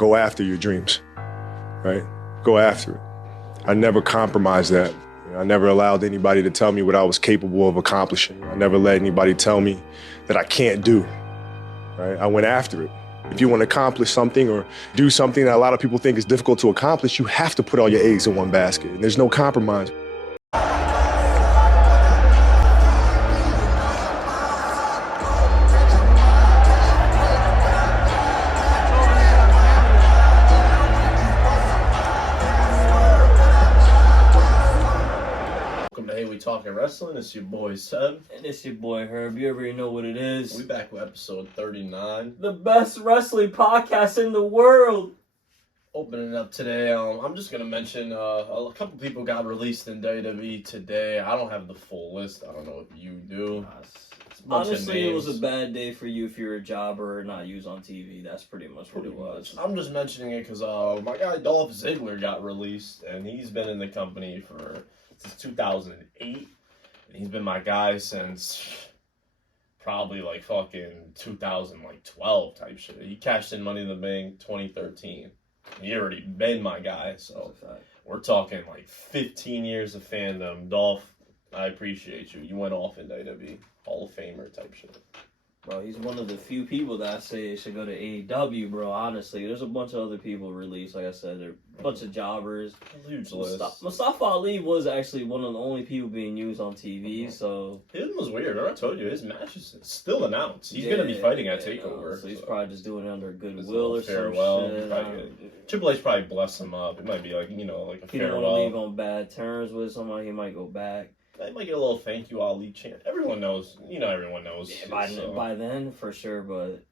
go after your dreams, right? Go after it. I never compromised that. I never allowed anybody to tell me what I was capable of accomplishing. I never let anybody tell me that I can't do, right? I went after it. If you want to accomplish something or do something that a lot of people think is difficult to accomplish, you have to put all your eggs in one basket, and there's no compromise. Talking Wrestling. It's your boy Seb. And it's your boy Herb. You already know what it is. We back with episode 39. The best wrestling podcast in the world. Opening up today, I'm just going to mention a couple people got released in WWE today. I don't have the full list. I don't know if you do. Honestly, it was a bad day for you if you're a jobber or not used on TV. That's pretty much what it was. I'm just mentioning it because my guy Dolph Ziggler got released, and he's been in the company since 2008, and he's been my guy since probably like fucking 2012 type shit. He cashed in Money in the Bank 2013. He already been my guy, so we're talking like 15 years of fandom. Dolph, I appreciate you. You went off in WWE, Hall of Famer type shit. Bro, he's one of the few people that I say should go to AEW, bro, honestly. There's a bunch of other people released, like I said. There are a bunch of jobbers. Huge list. Mustafa Ali was actually one of the only people being used on TV, so... His was weird. I told you, his match is still announced. He's going to be fighting at TakeOver. So he's probably just doing it under goodwill or farewell. Some shit. Triple H probably blessed him up. It might be like, like a farewell. He don't want to leave on bad terms with somebody. He might go back. I might get a little thank you Ali chant. Everyone knows. Everyone knows. Yeah, by then, for sure, but...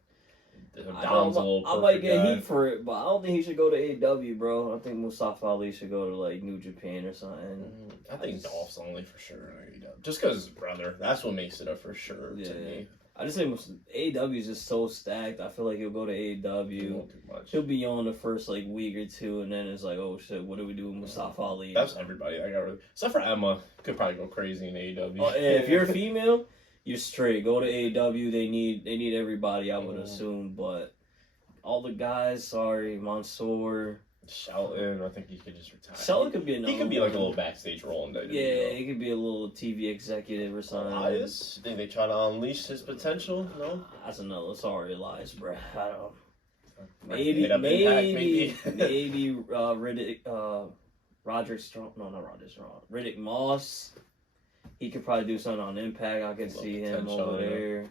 I might get heat for it, but I don't think he should go to AEW, bro. I think Mustafa Ali should go to, like, New Japan or something. I think Dolph's only for sure. Just because his brother. That's what makes it a for sure to me. I just think AEW is just so stacked. I feel like he'll go to AEW. He'll be on the first like week or two, and then it's like, oh shit, what do we do with Mustafa Ali? That's everybody. Except for Emma, could probably go crazy in AEW. If you're a female, you're straight. Go to AEW. They need everybody. I would assume, but all the guys, sorry, Mansoor. Shelton, I think he could just retire. Shelton could be another. He could be like a little backstage role in WWE. Yeah, he could be a little TV executive or something. Elias? Think they try to unleash his potential? No? That's another. Sorry, Elias, bro. I don't. Maybe Riddick, Roderick Strong. No, not Roderick Strong. Riddick Moss. He could probably do something on Impact. I could see him over there.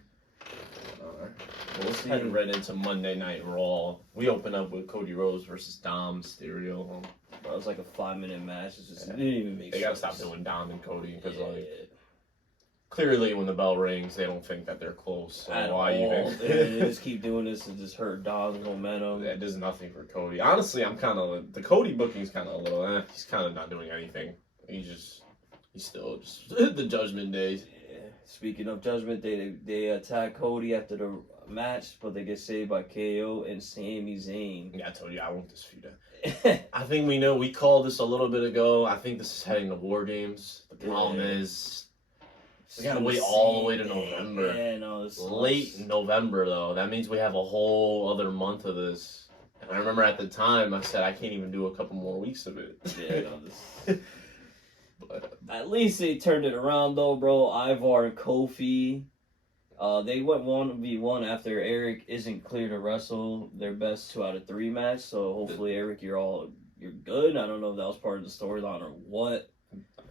We'll head right into Monday Night Raw. We open up with Cody Rhodes versus Dom Mysterio. Bro, it was like a 5-minute match. It didn't even make sense. They gotta stop doing Dom and Cody because clearly when the bell rings, they don't think that they're close. So They just keep doing this and just hurt Dom's momentum. That does nothing for Cody. Honestly, the Cody booking's kind of a little. He's kind of not doing anything. He's still just the Judgment Day. Yeah. Speaking of Judgment Day, they attack Cody after the match, but they get saved by KO and Sami Zayn. Yeah, I told you I won't dispute it. I think we called this a little bit ago. I think this is heading to War Games. The problem is we gotta wait all the way to November. Yeah, no, it's late November though. That means we have a whole other month of this. And I remember at the time I said I can't even do a couple more weeks of it. Yeah, no, but at least they turned it around though, bro. Ivar and Kofi. They went 1v1 after Eric isn't clear to wrestle their best 2 out of 3 match. So hopefully, Eric, you're good. I don't know if that was part of the storyline or what.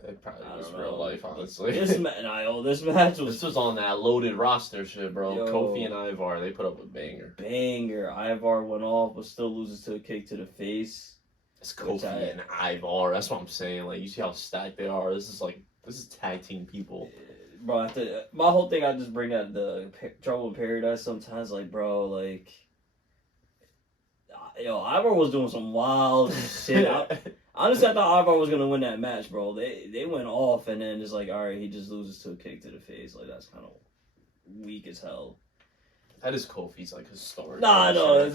It probably was real life, honestly. This match was on that loaded roster shit, bro. Yo, Kofi and Ivar, they put up a banger. Ivar went off, but still loses to a kick to the face. It's Kofi and Ivar. That's what I'm saying. Like, you see how stacked they are. This is tag team people. Bro, my whole thing, I just bring out the Trouble in Paradise sometimes. Like, bro, like, Ivar was doing some wild shit. Honestly, I thought Ivar was gonna win that match, bro. They went off, and then it's like, all right, he just loses to a kick to the face. Like, that's kind of weak as hell. That is Kofi's like historic. No,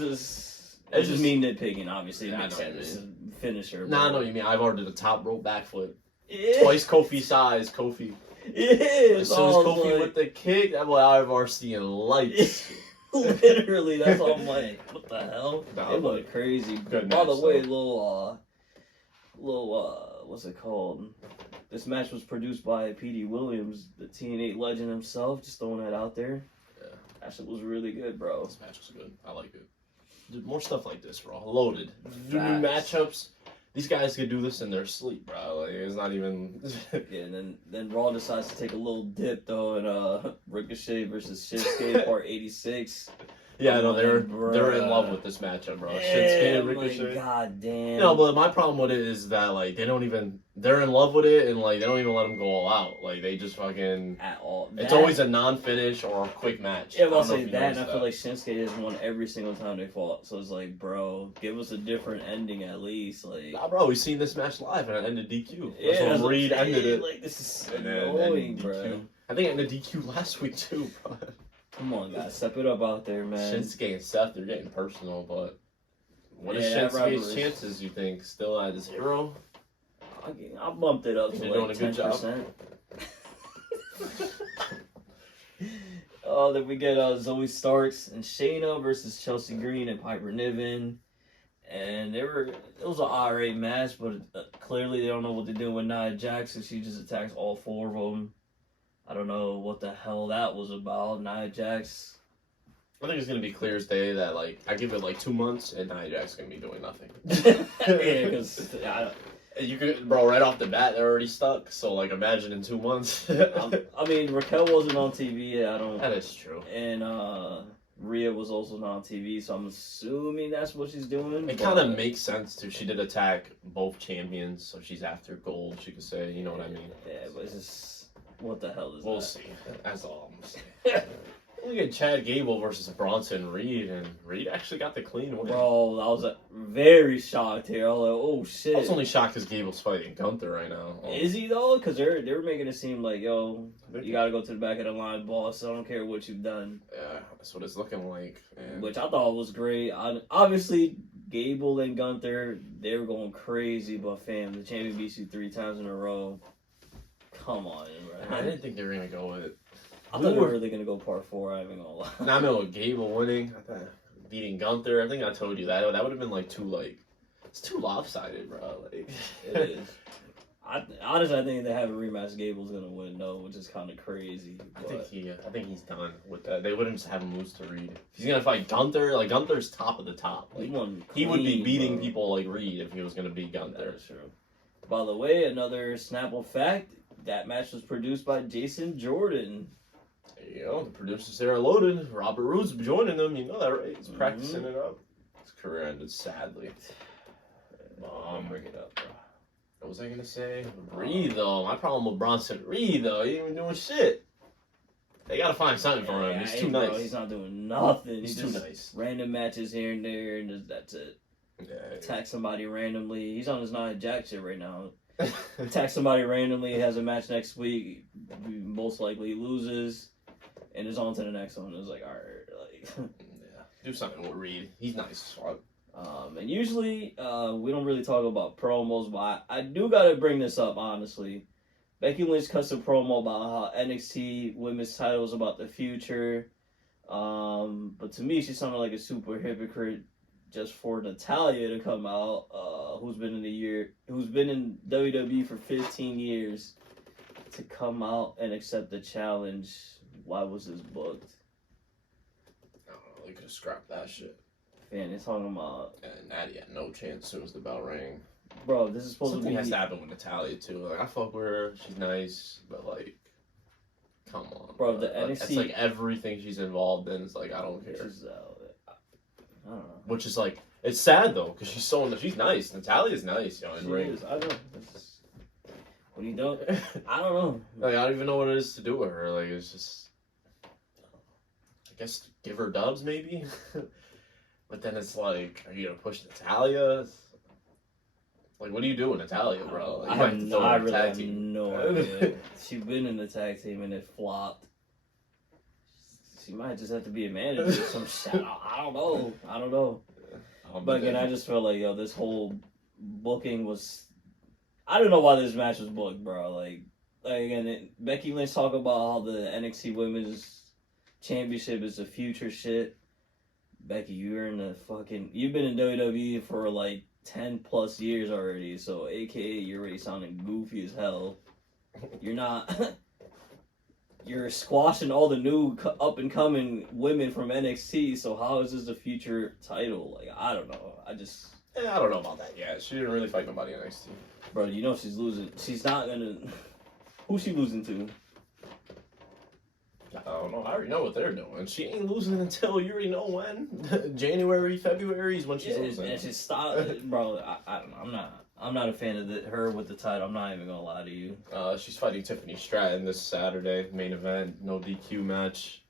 it's just me nitpicking. Obviously, it makes sense. It's a finisher. Nah, I know what you mean. Ivar did a top rope backflip. Yeah. Twice Kofi size. Kofi. Yeah. As soon as Kofi with the kick, that boy Ivar seeing lights. Literally, that's all I'm like, what the hell? No, It went crazy. Good By the match, way, though. what's it called? This match was produced by P.D. Williams, the TNA legend himself. Just throwing that out there. Yeah. That shit was really good, bro. This match was good. I like it. Dude, more stuff like this, bro. Loaded. Do new Facts. matchups. These guys can do this in their sleep, bro. Like, it's not even. Yeah, and then Raw decides to take a little dip though in Ricochet versus Shinsuke Part 86. Yeah, no, they're Bruh. in love with this matchup, bro. Shinsuke and Ricochet. God damn. No, but my problem with it is that like they're in love with it and like they don't even let them go all out. Like they just fucking at all. It's always a non-finish or a quick match. Yeah, but I'll I don't know say if you that, and noticed I feel like Shinsuke has won every single time they fought. So it's like, bro, give us a different ending at least. Like, Nah, bro, we seen this match live and it ended DQ. yeah, That's when what Reed I'm saying. ended it. Like, this is And then annoying, DQ. bro. I think it ended DQ last week too, bro. Come on, guys, step it up out there, man. Shinsuke and Seth, they're getting personal, but what is Yeah, that Shinsuke's rivalry. chances, you think? Still at 0? I bumped it up to You're like doing a good 10%. Oh, then we get Zoe Starks and Shayna versus Chelsea Green and Piper Niven. And it was an alright match, but clearly they don't know what they're doing with Nia Jax, so she just attacks all 4 of them. I don't know what the hell that was about. Nia Jax. I think it's gonna be clear as day that like I give it like 2 months and Nia Jax gonna be doing nothing. Yeah, because you could, bro, right off the bat they're already stuck. So like imagine in 2 months. I mean, Raquel wasn't on TV. I don't. That is true. And Rhea was also not on TV, so I'm assuming that's what she's doing. It kind of makes sense too. She did attack both champions, so she's after gold. She could say, you know what I mean? Yeah, but it's just what the hell is We'll that? see. That's all I'm gonna say. Look at Chad Gable versus Bronson Reed, and Reed actually got the clean win. Bro, I was very shocked here. I was like, oh shit. I was only shocked because Gable's fighting Gunther right now. Is he though? Because they were making it seem like, yo, you gotta go to the back of the line, boss. I don't care what you've done. Yeah, that's what it's looking like. And Which I thought was great. Obviously, Gable and Gunther, they were going crazy, but fam, the champion beats you 3 times in a row. Come on, bro. I didn't think they were gonna go with it. I thought they were really gonna go part 4. I ain't even gonna lie. Now I know with Gable winning, I thought beating Gunther. I think I told you that would have been like it's too lopsided, bro. Like It is. Honestly, I think they have a rematch. Gable's gonna win though, which is kind of crazy. I think he's done with that. They wouldn't just have him lose to Reed. If he's gonna fight Gunther, like Gunther's top of the top. Like, he would be beating people like Reed if he was gonna beat Gunther. That's true. By the way, another Snapple fact: that match was produced by Jason Jordan. There you go. The producers there are loaded. Robert Roode's joining them. You know that, right? He's practicing it up. His career ended sadly. Bring it up, bro. What was I gonna say? Reed though. My problem with Bronson Reed though, he ain't even doing shit. They gotta find something for him. He's too nice. Bro, he's not doing nothing. He's too nice. Random matches here and there, and that's it. Yeah. Attack somebody randomly. He's on his Nia Jax shit right now. Attack somebody randomly, has a match next week, most likely loses, and is on to the next one. It's like, alright, like yeah. Do something with Reed. He's nice. And usually, we don't really talk about promos, but I do gotta bring this up, honestly. Becky Lynch cuts a promo about how NXT women's title is about the future. But to me, she sounded like a super hypocrite just for Natalya to come out, who's been in WWE for 15 years, to come out and accept the challenge. Why was this booked? I don't know. They could have scrapped that shit. Man, they're talking about... And Natty had no chance as soon as the bell rang. Bro, this is supposed Something to be... has to happen with Natalya, too. Like, I fuck with her. She's nice. But, like, come on. Bro, the NXT... It's like everything she's involved in is like, I don't care. I don't know. Which is like... It's sad, though, because she's nice. Natalya's nice, yo, in ring. I know. What do you do? I don't know. Like, I don't even know what it is to do with her. Like, it's just... I guess give her dubs, maybe? But then it's like, are you gonna push Natalya? Like, what do you do with Natalya, bro? Like, I really have no idea. She's been in the tag team and it flopped. She might just have to be a manager or some shit. I don't know. But again, I just felt like, yo, this whole booking was... I don't know why this match was booked, bro. Like again, Becky Lynch talk about how the NXT Women's Championship is the future shit. Becky, you've been in WWE for like 10 plus years already, so AKA you're already sounding goofy as hell. You're not. You're squashing all the new up and coming women from NXT. So how is this a future title? Like I don't know. I don't know about that yet. She didn't really fight nobody in NXT. Bro, you know she's losing. She's not gonna. Who's she losing to? I don't know. I already know what they're doing. She ain't losing until you already know when. January, February is when she's losing. And she's bro. I don't know. I'm not a fan of her with the title. I'm not even gonna lie to you. She's fighting Tiffany Stratton this Saturday, main event, no DQ match.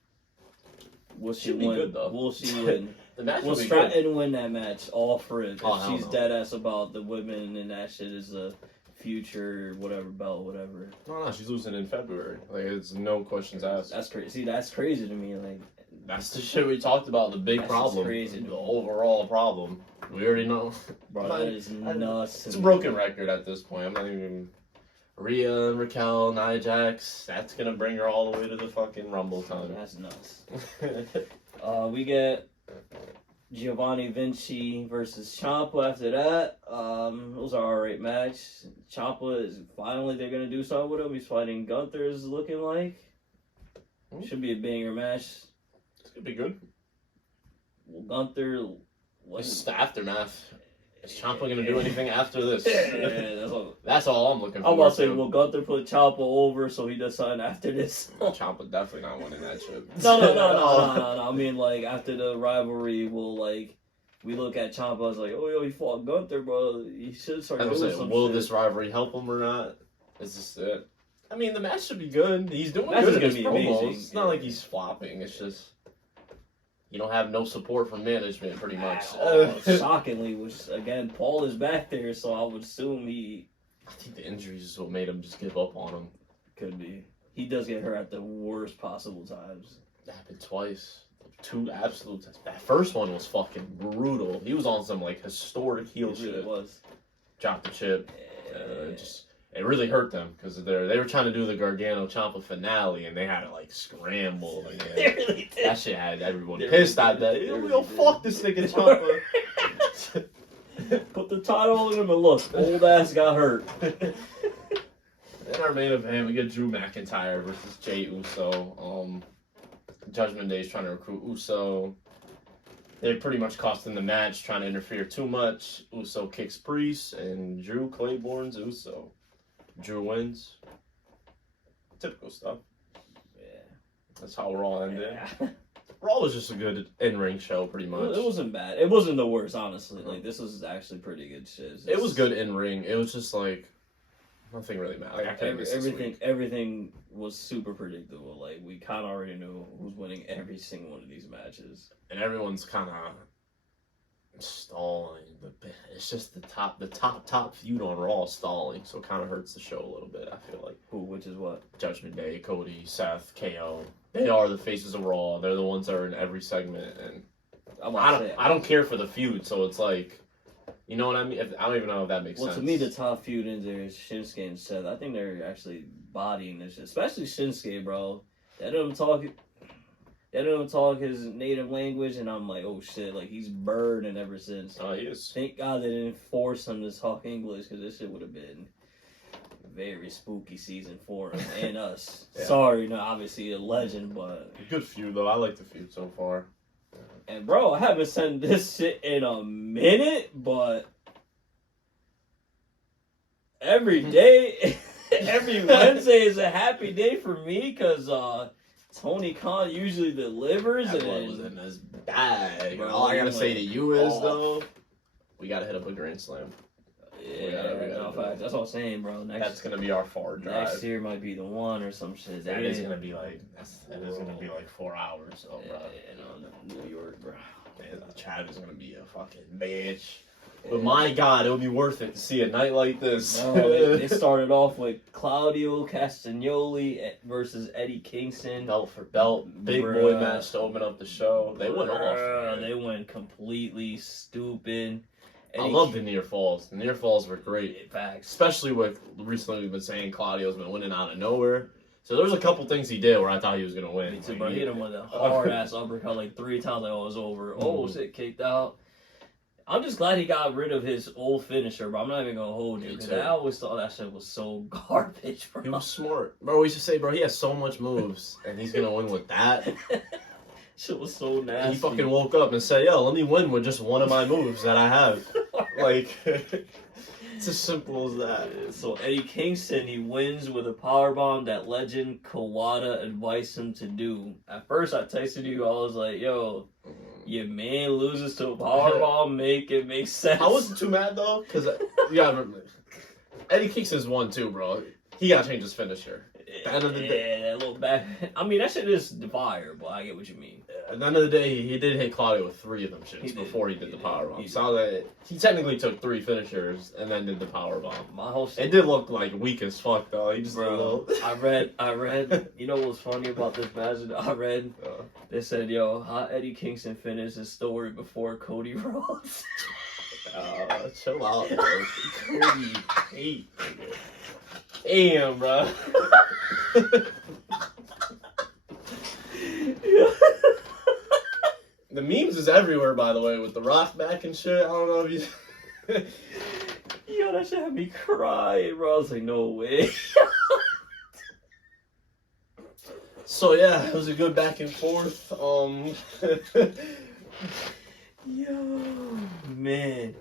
Will she Should win? Be good, though. Will she win? The match will Stratton win that match? All for it. If she's dead ass about the women and that shit is a future whatever belt, whatever. No, she's losing in February. Like it's no questions asked. That's crazy. See, that's crazy to me. Like that's the shit we talked about. The big problem, crazy. The overall problem. We already know. Bro, that is nuts. It's a broken record at this point. I'm not even. Rhea and Raquel, Nia Jax. That's gonna bring her all the way to the fucking Rumble time. That's nuts. We get Giovanni Vinci versus Ciampa after that. It was an alright match. Ciampa is finally they're gonna do something with him. He's fighting Gunther, is looking like. Should be a banger match. It's gonna be good. Well, Gunther. What's the aftermath? Is Ciampa gonna do anything after this? Yeah, that's all I'm looking for. I'm about to say, will Gunther put Ciampa over so he does something after this? Ciampa definitely not winning that shit. No. I mean, like, after the rivalry, we look at Ciampa as like, oh, yo, he fought Gunther, bro. He should start doing some will shit. This rivalry help him or not? Is this it? I mean, the match should be good. He's doing good against promos. Amazing. It's not like he's flopping. It's just... You don't have no support from management, pretty much. Shockingly, which again, Paul is back there, so I would assume I think the injuries is what made him just give up on him. Could be. He does get hurt at the worst possible times. That happened twice. Two absolute. That first one was fucking brutal. He was on some like historic heel shit. It was. Dropped the chip. It really hurt them because they were trying to do the Gargano Ciampa finale and they had to like scramble. And, they really did. That shit had everyone pissed at that. We'll fuck this nigga Ciampa. Put the title on him and look, old ass got hurt. In our main event, we get Drew McIntyre versus Jey Uso. Judgment Day is trying to recruit Uso. They pretty much cost him the match, trying to interfere too much. Uso kicks Priest and Drew Claiborne's Uso. Drew wins. Typical stuff. Yeah. That's how Raw ended. Yeah. Raw was just a good in-ring show, pretty much. It wasn't bad. It wasn't the worst, honestly. Like, this was actually pretty good shit. It was good in-ring. It was just like, nothing really mattered. Like, everything was super predictable. Like, we kind of already knew who's winning every single one of these matches. And everyone's kind of stalling. It's just the top feud on Raw stalling, so it kind of hurts the show a little bit, I feel like. Which is what? Judgment Day, Cody, Seth, KO. They are the faces of Raw. They're the ones that are in every segment, and I don't care for the feud, so it's like, you know what I mean? I don't even know if that makes sense. Well, to me, the top feud in there is Shinsuke and Seth. I think they're actually bodying this shit, especially Shinsuke, bro. They don't talk his native language, and I'm like, oh shit, like he's burning ever since. Oh, he is. Thank God they didn't force him to talk English, because this shit would have been a very spooky season for him and us. Yeah. Sorry, no, obviously a legend, but good feud though. I like the feud so far. And bro, I haven't said this shit in a minute, but every day, every Wednesday is a happy day for me, because Tony Khan usually delivers. That one was in his bag. Bro, all I gotta say to you is, though, we gotta hit up a Grand Slam. Yeah, that's what I'm saying, bro. That's gonna be our far drive. Next year might be the one or some shit. That is gonna be like 4 hours, though, bro. New York, bro. Man, Chad is gonna be a fucking bitch. But my God, it would be worth it to see a night like this. No, they started off with Claudio Castagnoli versus Eddie Kingston. Belt for belt. Big boy match to open up the show. They went off. Man. They went completely stupid. I love the near falls. The near falls were great. Facts. Especially with recently we've been saying Claudio's been winning out of nowhere. So there was a couple things he did where I thought he was gonna win. Me too, bro. He hit him with a hard ass uppercut like 3 times. Like, oh, it was over. Oh shit, kicked out. I'm just glad he got rid of his old finisher, bro. I'm not even gonna hold you because I always thought that shit was so garbage, bro. He was smart, bro. We should say, bro, he has so much moves, and he's gonna win with that. Shit was so nasty. He fucking woke up and said, "Yo, let me win with just one of my moves that I have." Like, it's as simple as that. So Eddie Kingston, he wins with a powerbomb that legend Kawada advised him to do. At first, I texted you, I was like, "Yo, your man loses to a powerbomb, make it make sense." I wasn't too mad though, because Eddie Kingston's won too, bro. He gotta change his finisher. At the end of the day, that little back. I mean, that shit is fire, but I get what you mean. At the end of the day, he did hit Claudio with 3 of them shits before he did the powerbomb. He saw that he technically took 3 finishers and then did the powerbomb. My whole shit. It did look like weak as fuck though. He just Bro, I read. You know what's funny about this match? I read. They said, "Yo, how Eddie Kingston finished his story before Cody Rhodes." Chill out, bro. Cody hate. Damn, bro. The memes is everywhere, by the way, with the Rock back and shit. I don't know if you. Yo, that shit had me crying, bro. I was like, no way. So yeah, it was a good back and forth. Yo, man,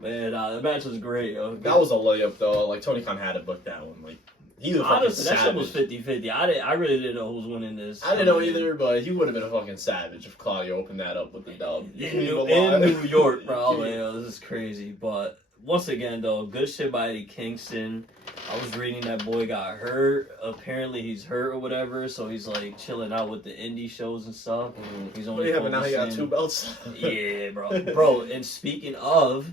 the match was great, yo. That was a layup though. Like Tony Khan had to book that one. Like he was honestly, that shit savage. was 50-50. I really didn't know who was winning this. I didn't know either, but he would have been a fucking savage if Claudio opened that up with the dub. In New York, bro. Like, yo, this is crazy. But once again, though, good shit by Eddie Kingston. I was reading that boy got hurt. Apparently, he's hurt or whatever, so he's like chilling out with the indie shows and stuff. He's only but now he got 2 belts. Yeah, bro. And speaking of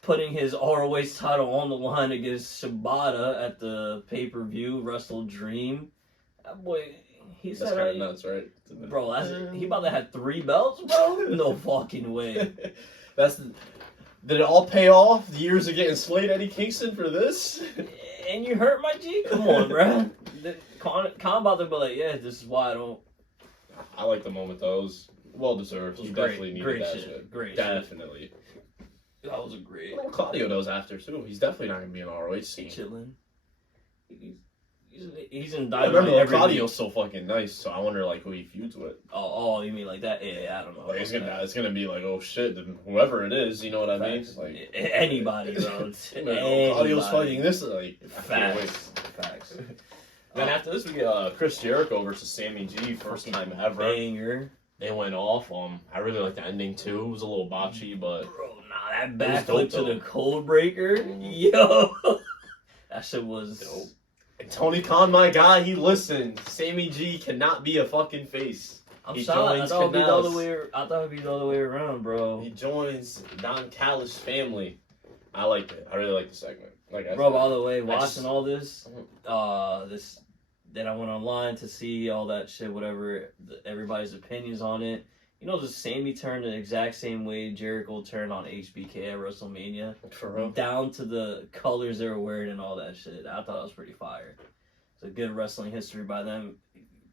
putting his ROH title on the line against Shibata at the pay-per-view Wrestle Dream, that boy, he said, that's kind of nuts, right? Bro, he about to have 3 belts, bro. No fucking way. Did it all pay off? The years of getting slayed Eddie Kingston for this? And you hurt my G? Come on, bro. Khan about to be like, yeah, this is why I don't. I like the moment though. It was well deserved. He definitely needed that shit. Great definitely. Shit. That was a great. What Claudio knows after too. He's definitely not gonna be in ROH scene. He's chilling. He's in I Dynamite. remember Claudio's so fucking nice, so I wonder like who he feuds with. Oh, you mean like that? Yeah, I don't know. Like, it's gonna be like, oh shit, whoever it is, you know what I mean? Like anybody, bro. Claudio's fighting this, like Facts. Then after this, we get Chris Jericho versus Sammy G, first time ever. Banger. They went off. I really like the ending too. It was a little botchy, but bro, that backflip to the code breaker, yo, that shit was dope. And Tony Khan, my guy, he listened. Sammy G cannot be a fucking face. I'm sorry. I thought it'd be the other way around, bro. He joins Don Callis' family. I liked it. I really liked the segment. Bro, by the way, watching all this, then I went online to see all that shit, whatever, everybody's opinions on it. You know, just Sammy turned the exact same way Jericho turned on HBK at WrestleMania. For real? Down to the colors they were wearing and all that shit. I thought it was pretty fire. It's a good wrestling history by them.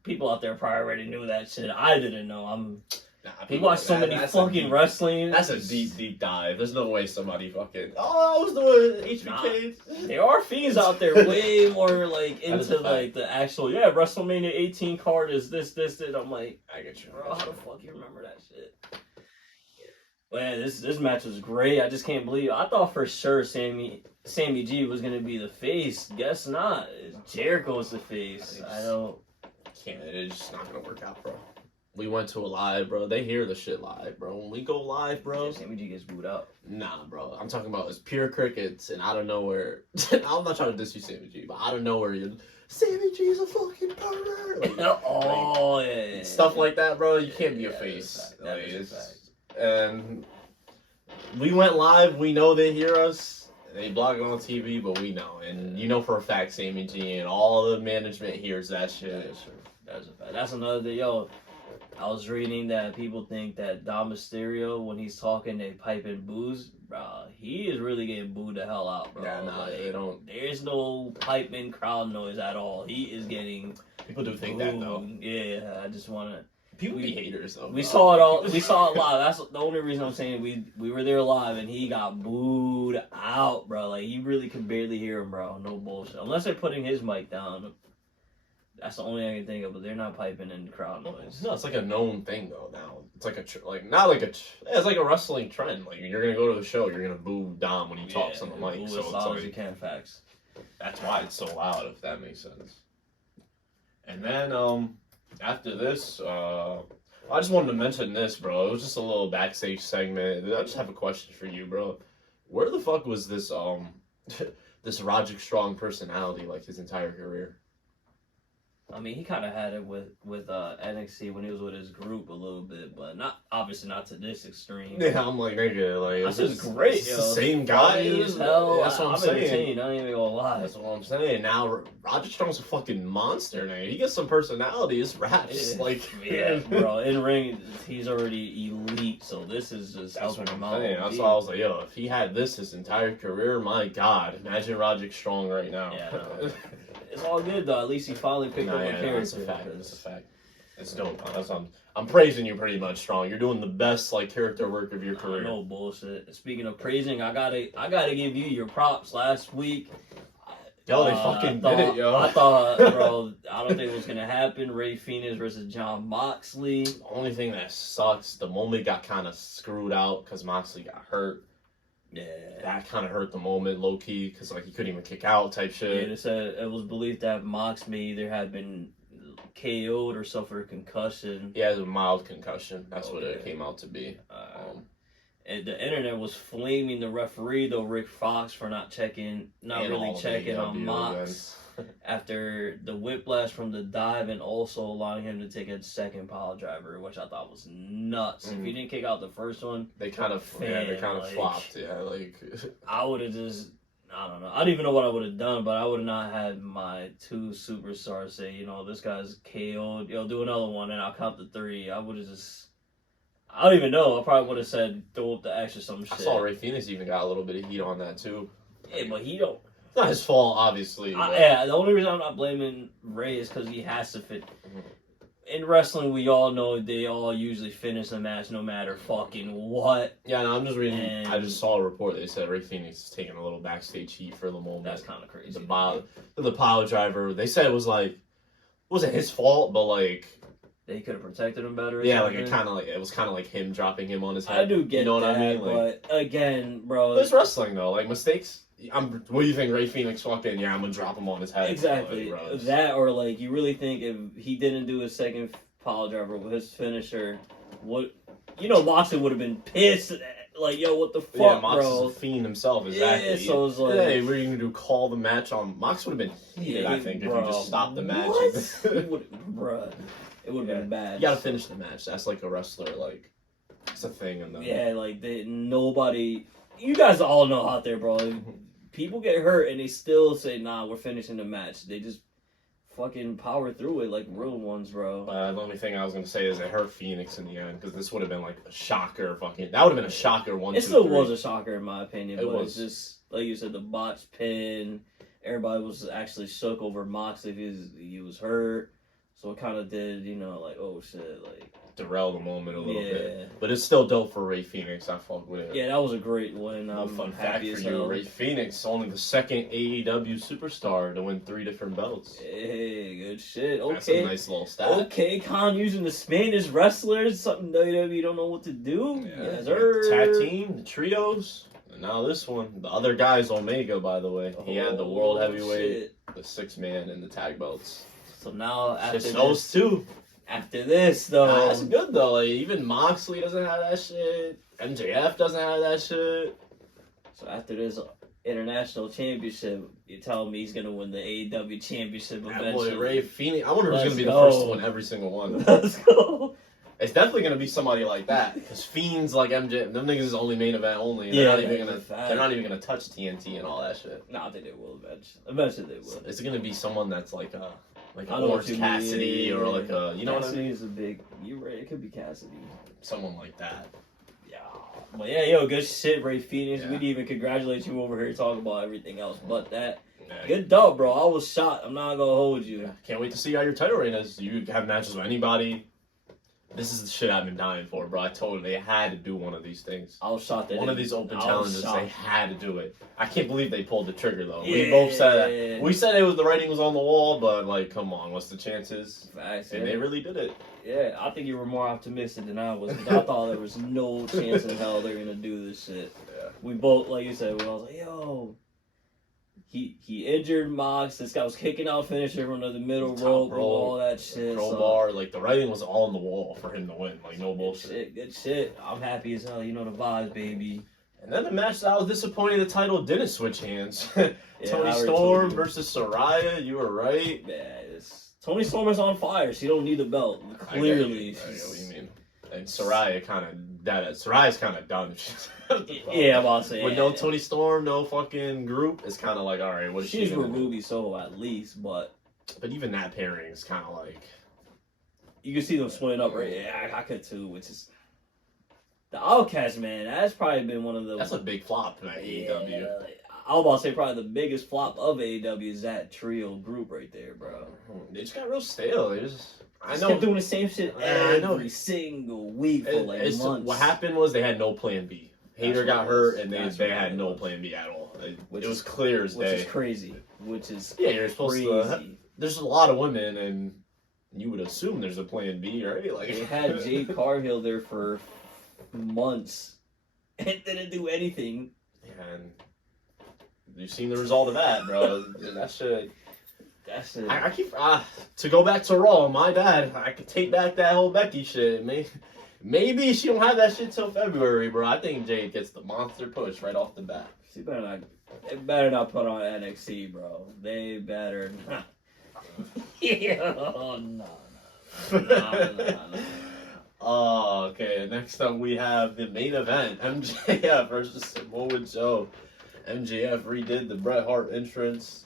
People out there probably already knew that shit. I didn't know. We watch so many fucking wrestling. That's a deep dive. There's no way somebody fucking. Oh, I was doing HBK. There are fiends out there way more like into like the actual WrestleMania 18 card is this. I'm like, I get you. Bro, how the fuck you remember that shit? Man, this match was great. I just can't believe. I thought for sure Sammy G was gonna be the face. Guess not. Jericho's the face. I don't. It's just not gonna work out, bro. We went to a live, bro. They hear the shit live, bro. When we go live, bro. Sammy G gets booed out. Nah, bro. I'm talking about it's pure crickets, and out of nowhere. I'm not trying to diss you, Sammy G, but out of nowhere, Sammy G's a fucking pervert. Like, stuff like that, bro. You can't be a face. And we went live. We know they hear us. They blog it on TV, but we know. And you know for a fact, Sammy G and all the management hears that shit. That's a fact. That's another thing. Yo, I was reading that people think that Dom Mysterio, when he's talking, they pipe in boos. Bro, he is really getting booed the hell out, bro. Yeah, nah, they don't. There's no pipe in crowd noise at all. He is getting People do think that though. Yeah, I just want to. People be haters though. We saw it all. We saw it live. That's the only reason I'm saying we were there live, and he got booed out, bro. Like you really could barely hear him, bro. No bullshit. Unless they're putting his mic down. That's the only thing I can think of. But they're not piping in crowd noise. No, it's like a known thing though. Now it's like not like a. It's like a wrestling trend. Like you're gonna go to the show, you're gonna boo Dom when he talks on the mic. So as loud as you can. Facts. That's why it's so loud. If that makes sense. And then after this, I just wanted to mention this, bro. It was just a little backstage segment. I just have a question for you, bro. Where the fuck was this this Roderick Strong personality like his entire career? I mean, he kind of had it with NXT when he was with his group a little bit, but obviously not to this extreme. Yeah, I'm like, nigga, like that's just great. It's the same guy. Hell, that's what I'm saying. I don't even gonna lie. That's what I'm saying. Now Roderick Strong's a fucking monster, nigga. He gets some personality. His raps, like, yeah, bro. In ring, he's already elite, so this is just helping him out. That's why I was like, yo, if he had this his entire career, my God, imagine Roderick Strong right now. Yeah, no. It's all good though. At least he finally picked up a character. That's a fact. That's a fact. It's dope. I'm praising you pretty much, Strong. You're doing the best like character work of your career. No bullshit. Speaking of praising, I gotta give you your props. Last week, yo, they fucking did it, yo. I thought, bro, I don't think it was gonna happen. Ray Phoenix versus John Moxley. The only thing that sucks, the moment got kind of screwed out because Moxley got hurt. Yeah, that kind of hurt the moment, low key, because like he couldn't even kick out, type shit. Yeah, they said it was believed that Mox may either have been KO'd or suffered a concussion. Yeah, it was a mild concussion. That's what it came out to be. And the internet was flaming the referee though, Rick Fox, for not really checking on Mox after the whiplash from the dive, and also allowing him to take a second pile driver, which I thought was nuts. If he didn't kick out the first one, they kind of flopped. Yeah, like I would have just. I don't know. I don't even know what I would have done, but I would have not had my two superstars say, you know, this guy's KO'd. Yo, do another one, and I'll count to 3. I would have just. I don't even know. I probably would have said throw up the X or some shit. I saw Ray Phoenix even got a little bit of heat on that too. Yeah, but he don't. It's not his fault, obviously. Yeah, the only reason I'm not blaming Ray is because he has to fit. In wrestling, we all know they all usually finish the match no matter fucking what. Yeah, no, I'm just reading. I just saw a report that said Ray Phoenix is taking a little backstage heat for the moment. That's kind of crazy. The pile driver. They said it was like, it wasn't his fault, but like. They could have protected him better. Yeah, like it was kind of like him dropping him on his head. I do get what that, I mean? Like, but again, bro, there's wrestling though. Like mistakes. What do you think, Ray Phoenix fucking? Yeah, I'm gonna drop him on his head. Exactly. That or like you really think if he didn't do his second pile driver with his finisher, what? You know, Moxley would have been pissed. Like, yo, what the fuck, yeah, Mox bro? is a fiend himself, exactly. Yeah, so it's like, hey, what are you gonna do? Call the match on? Mox would have been heated, I think, if you just stopped the match. Bruh. It would have been bad. You gotta finish the match. That's like a wrestler, like, it's a thing. Yeah, like, nobody... You guys all know out there, bro. People get hurt and they still say, nah, we're finishing the match. They just fucking power through it like real ones, bro. The only thing I was gonna say is it hurt Phoenix in the end, because this would have been like a shocker fucking... That would have been a shocker 1, 2, 3. It still was a shocker in my opinion, it but was. It's just, like you said, the botched pin. Everybody was actually shook over Moxley if he was hurt. So it kind of did, you know, like, oh shit, like... Derail the moment a little bit. But it's still dope for Ray Phoenix. I fuck with it. Yeah, that was a great win. Fun fact for you, Ray Phoenix, only the second AEW superstar to win 3 different belts. Hey, good shit. Okay. That's a nice little stat. Okay, Khan using the Spanish wrestlers, something WWE don't know what to do. Yeah, the tag team, the trios. And now this one. The other guy's Omega, by the way. He had the World Heavyweight, the 6-man, and the tag belts. So now after just those 2. After this, though, that's good though. Like even Moxley doesn't have that shit. MJF doesn't have that shit. So after this international championship, you're telling me he's gonna win the AEW championship eventually? Boy, Ray Phoenix. I wonder who's gonna be the first one every single one. Let's go. It's definitely gonna be somebody like that because Fiends like MJ, them niggas is only main event only. And Yeah, they're not even gonna touch TNT and all that shit. No, I think they will eventually. Eventually they will. So it's gonna be someone that's like an Orange Cassidy or like a, you know what I mean? Is a big. You're right. It could be Cassidy. Someone like that. Yeah. But yeah, yo, good shit, Ray Phoenix. Yeah. We'd even congratulate you over here talking about everything else, but that Yeah. Good dub, bro. I was shocked. I'm not gonna hold you. Can't wait to see how your title reign is. You have matches with anybody. This is the shit I've been dying for, bro. I told them they had to do one of these things. I was shocked. One of these open challenges, they had to do it. I can't believe they pulled the trigger, though. Yeah. We both said that. We said the writing was on the wall, but, like, come on, what's the chances? Facts, And they really did it. Yeah, I think you were more optimistic than I was, because I thought there was no chance in hell they're gonna do this shit. Yeah. We both, like you said, I was like, yo. He injured Mox. This guy was kicking out finisher from the middle rope, all that shit. Crowbar, like, the writing was all on the wall for him to win. Like, no bullshit. Good shit. I'm happy as hell. You know the vibes, baby. And then the match that I was disappointed the title didn't switch hands. Yeah, Tony Storm versus Soraya. You were right. Yeah, Tony Storm is on fire. She don't need the belt. Clearly. I get what you mean. And Soraya Soraya's kind of done. Yeah, I'm about to say. With no Tony Storm, no fucking group, it's kind of like, all right, what is she She's gonna with do? Ruby Soho at least, but even that pairing is kind of like... You can see them splitting up, right? Yeah, I could too, which is... The Outcast, man, that's probably been one of the... That's a big flop in AEW. I was about to say probably the biggest flop of AEW is that trio group right there, bro. They just got real stale. I know. Kept doing the same shit every single week for months. What happened was they had no plan B. Hater got hurt, and they had no plan B at all. It was clear as day. Which is crazy. You're supposed to... There's a lot of women, and you would assume there's a plan B, right? Like they had Jade Cargill there for months and didn't do anything. And you've seen the result of that, bro. That shit... I keep to go back to Raw. My bad. I could take back that whole Becky shit. Maybe she don't have that shit till February, bro. I think Jade gets the monster push right off the bat. She better not put on NXT, bro. They better not. No. Oh, okay. Next up, we have the main event: MJF versus Samoa Joe. MJF redid the Bret Hart entrance.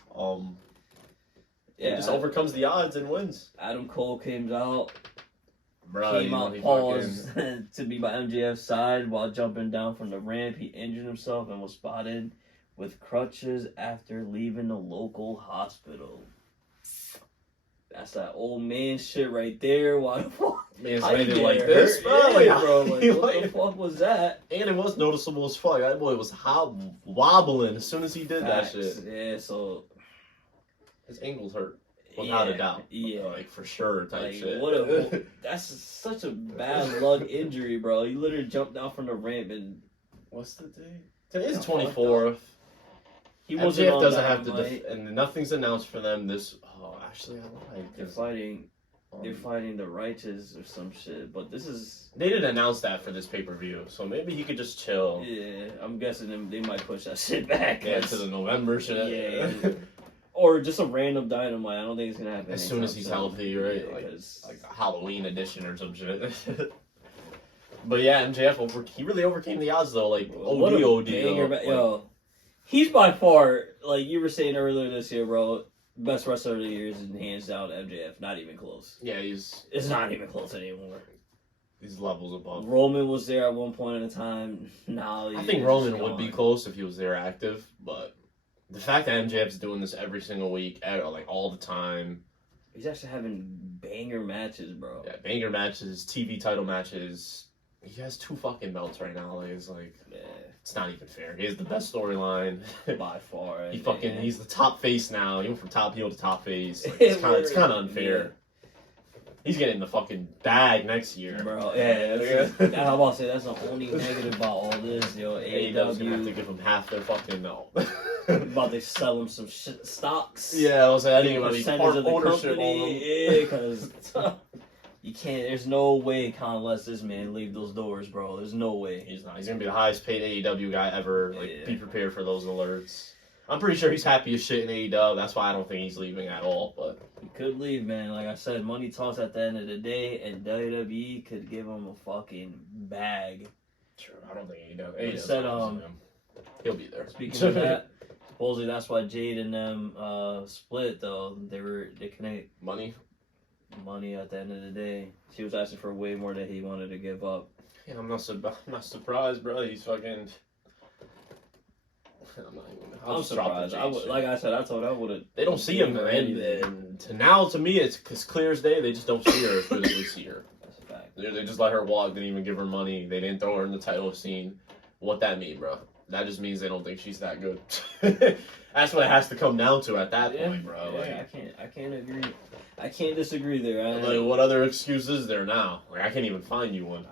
He just overcomes the odds and wins. Adam Cole came out. Bro, came out paused to be by MJF's side while jumping down from the ramp. He injured himself and was spotted with crutches after leaving the local hospital. That's that old man shit right there. Why the fuck? Man's landed like this, bro. Yeah, bro. Like, what the fuck was that? And it was noticeable as fuck. That boy was wobbling as soon as he did that shit. Yeah, so... His ankles hurt. Without a doubt. Yeah. Like, for sure type shit. That's such a bad luck injury, bro. He literally jumped down from the ramp and... What's the date? Today's 24th. He wasn't MJF on doesn't have Dynamite. to... and nothing's announced for them this... Oh, actually, I lied. They're fighting the Righteous or some shit, but this is... They didn't announce that for this pay-per-view, so maybe he could just chill. Yeah, I'm guessing they might push that shit back. Yeah, to the November shit. Yeah. Or just a random Dynamite. I don't think it's gonna happen. As soon as he's healthy, right? Yeah, like a Halloween edition or some shit. But yeah, MJF, he really overcame the odds though. Like, OD. Yo, he's by far, like you were saying earlier this year, bro, best wrestler of the year is hands down MJF. Not even close. Yeah, it's not even close anymore. These levels above. Roman was there at one point in a time. Now I think Roman would be close if he was there active, but the fact that MJF's doing this every single week, like all the time. He's actually having banger matches, bro. Yeah, banger matches, TV title matches. He has 2 fucking belts right now. Like, it's not even fair. He has the best storyline by far. He's the top face now. He went from top heel to top face. Like, it's kind of unfair. Yeah. He's getting the fucking bag next year. Bro, yeah. I'm about to say, that's the only negative about all this, yo. AEW's gonna have to give him half their fucking no. About to sell him some stocks. Yeah, I was saying, percentage of the company. Yeah, because you can't, there's no way Con lets this man leave those doors, bro. There's no way. He's not. He's gonna be the highest paid AEW guy ever. Like, be prepared for those alerts. I'm pretty sure he's happy as shit in AEW. That's why I don't think he's leaving at all. But he could leave, man. Like I said, money talks at the end of the day, and WWE could give him a fucking bag. True. I don't think AEW. Said, he'll be there. Speaking of that, supposedly that's why Jade and them split. Though they connect money at the end of the day. She was asking for way more than he wanted to give up. Yeah, I'm not surprised, bro. He's fucking. I'm surprised. Like I said, I thought I would have. They don't see him, and now to me, it's clear as day. They just don't see her as good as we see her. That's a fact. They just let her walk. Didn't even give her money. They didn't throw her in the title scene. What that mean, bro? That just means they don't think she's that good. That's what it has to come down to at that point, bro. Yeah, I can't agree. I can't disagree there. Like, what other excuse is there now? Like, I can't even find you one.